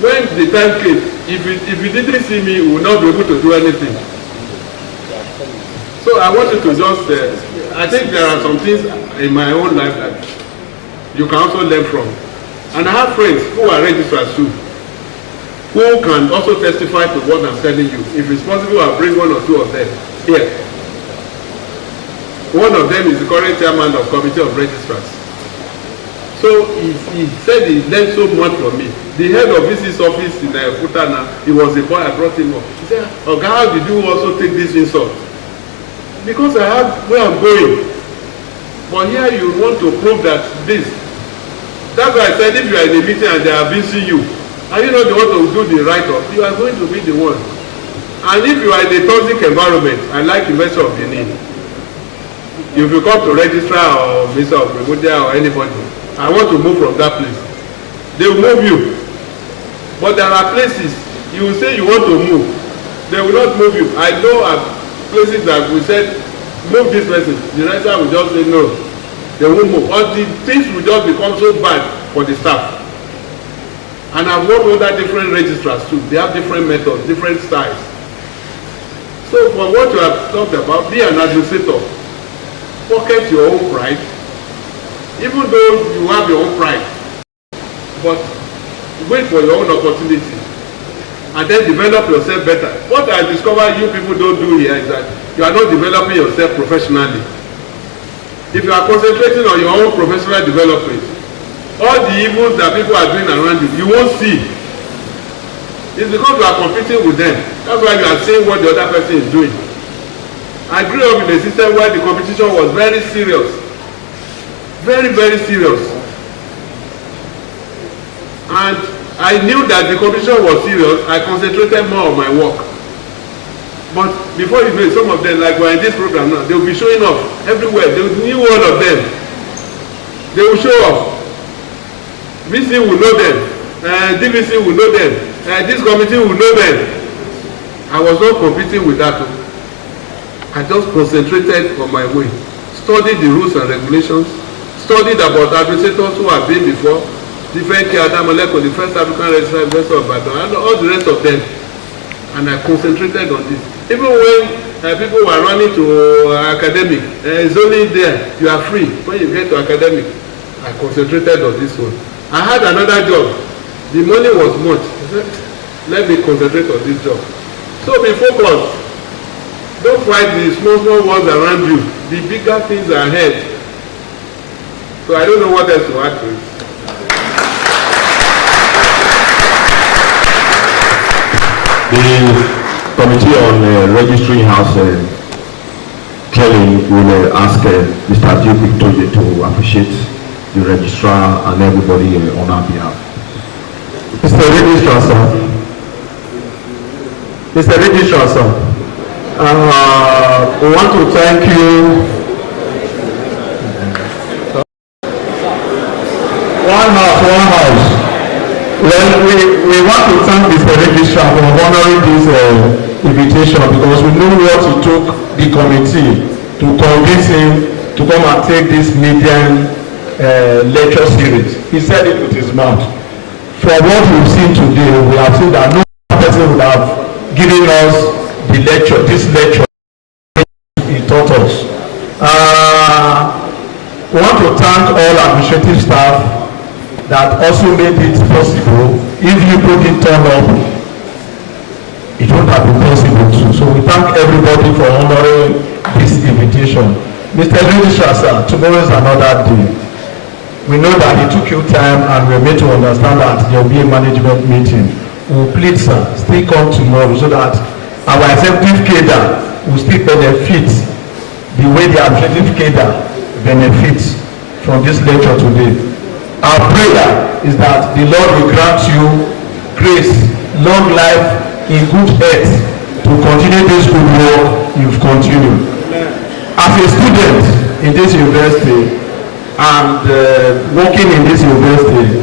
when the time came, if you didn't see me, you will not be able to do anything. So I want you to just, I think there are some things in my own life that you can also learn from. And I have friends who are registrars too, who can also testify to what I'm telling you. If it's possible, I'll bring one or two of them here. One of them is the current chairman of Committee of Registrars. So he said he learned so much from me. The head of VC's office in Futana, he was a boy, I brought him up. He said, "Oga, how did you also take this insult?" Because I have where I'm going. But here you want to prove that this. That's why I said if you are in a meeting and they are VC you, and you know they want to do the write-up, you are going to be the one. And if you are in a toxic environment, I like University of Benin. If you come to registrar or Mr. of Remudia or anybody, I want to move from that place. They will move you. But there are places you will say you want to move. They will not move you. I know places that we said, move this person. The registrar will just say no. They won't move. Or the things will just become so bad for the staff. And I've worked with other different registrars too. They have different methods, different styles. So for what you have talked about, be an administrator. Pocket your own pride. Even though you have your own pride, but wait for your own opportunity and then develop yourself better. What I discover you people don't do here is that you are not developing yourself professionally. If you are concentrating on your own professional development, all the evils that people are doing around you, you won't see. It's because you are competing with them. That's why you are seeing what the other person is doing. I grew up in a system where the competition was very serious. Very, very serious. And I knew that the competition was serious. I concentrated more on my work. But before you know it, some of them, like we're in this program now, they will be showing off everywhere. They will knew all of them. They will show off. VC will know them. DVC will know them. This committee will know them. I was not competing with that. I just concentrated on my way. Studied the rules and regulations. Studied about administrators who have been before. Different Adamoleko, the first African registrar investor of Badon, and all the rest of them. And I concentrated on this. Even when people were running to academic, it's only there, you are free. When you get to academic, I concentrated on this one. I had another job. The money was much. I said, let me concentrate on this job. So be focused. Don't fight the small ones around you. The bigger things are ahead. So I don't know what else to add to it. The Committee on Registry has clearly will ask Mr. Duke Toye to appreciate the registrar and everybody on our behalf. Mr. Registrar, sir. Mr. Registrar, sir. We want to thank you. One house. Well, we want to thank Mr. Registrar for honoring this invitation because we know what it took the committee to convince him to come and take this median lecture series. He said it with his mouth. For what we've seen today, we have seen that no person would have given us the lecture, this lecture he taught us. We want to thank all administrative staff that also made it possible. If you couldn't turn up, it wouldn't have been possible too. So we thank everybody for honoring this invitation. Mr. Registrar, sir, tomorrow is another day. We know that it took you time and we're made to understand that there will be a management meeting. We will plead, sir, still come tomorrow so that our executive cadre will still benefit the way the administrative cadre benefits from this lecture today. Our prayer is that the Lord will grant you grace, long life, in good health to continue this good work you've continued. As a student in this university and working in this university,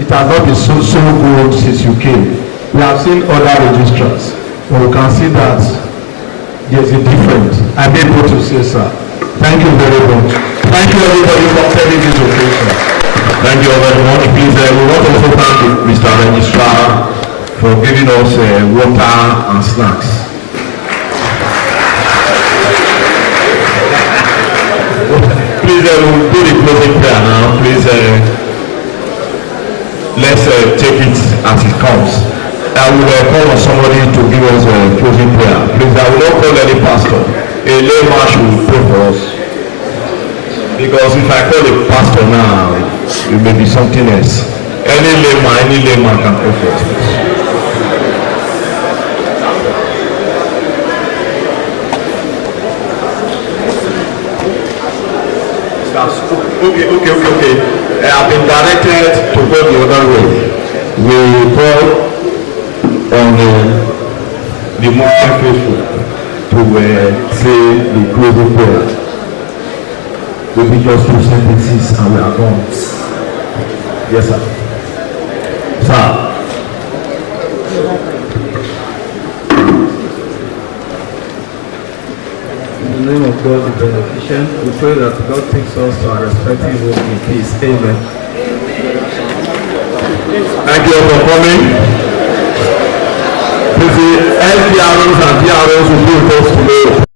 it has not been so good since you came. We have seen other registrars, but we can see that there's a difference. I'm able to say, sir. Thank you very much. Thank you everybody for attending this occasion. Thank you very much. Please, we want to also thank Mr. Registrar for giving us water and snacks. Please, Please, we'll do the closing prayer now. Please, let's take it as it comes. I will call on somebody to give us a closing prayer. Please, I will not call any pastor. A layman should pray for us. Because if I call a pastor now, it may be something else. Any layman can pray for us. Okay. I have been directed to go the other way. We call on the Muslim faithful to say the closing prayer. We be just 2 sentences and we are gone. Yes, sir. Sir. In the name of God, the beneficent, we pray that God takes us to our respective homes in peace. Amen. Thank you for coming. Please, LPROs and DROs will be with us today.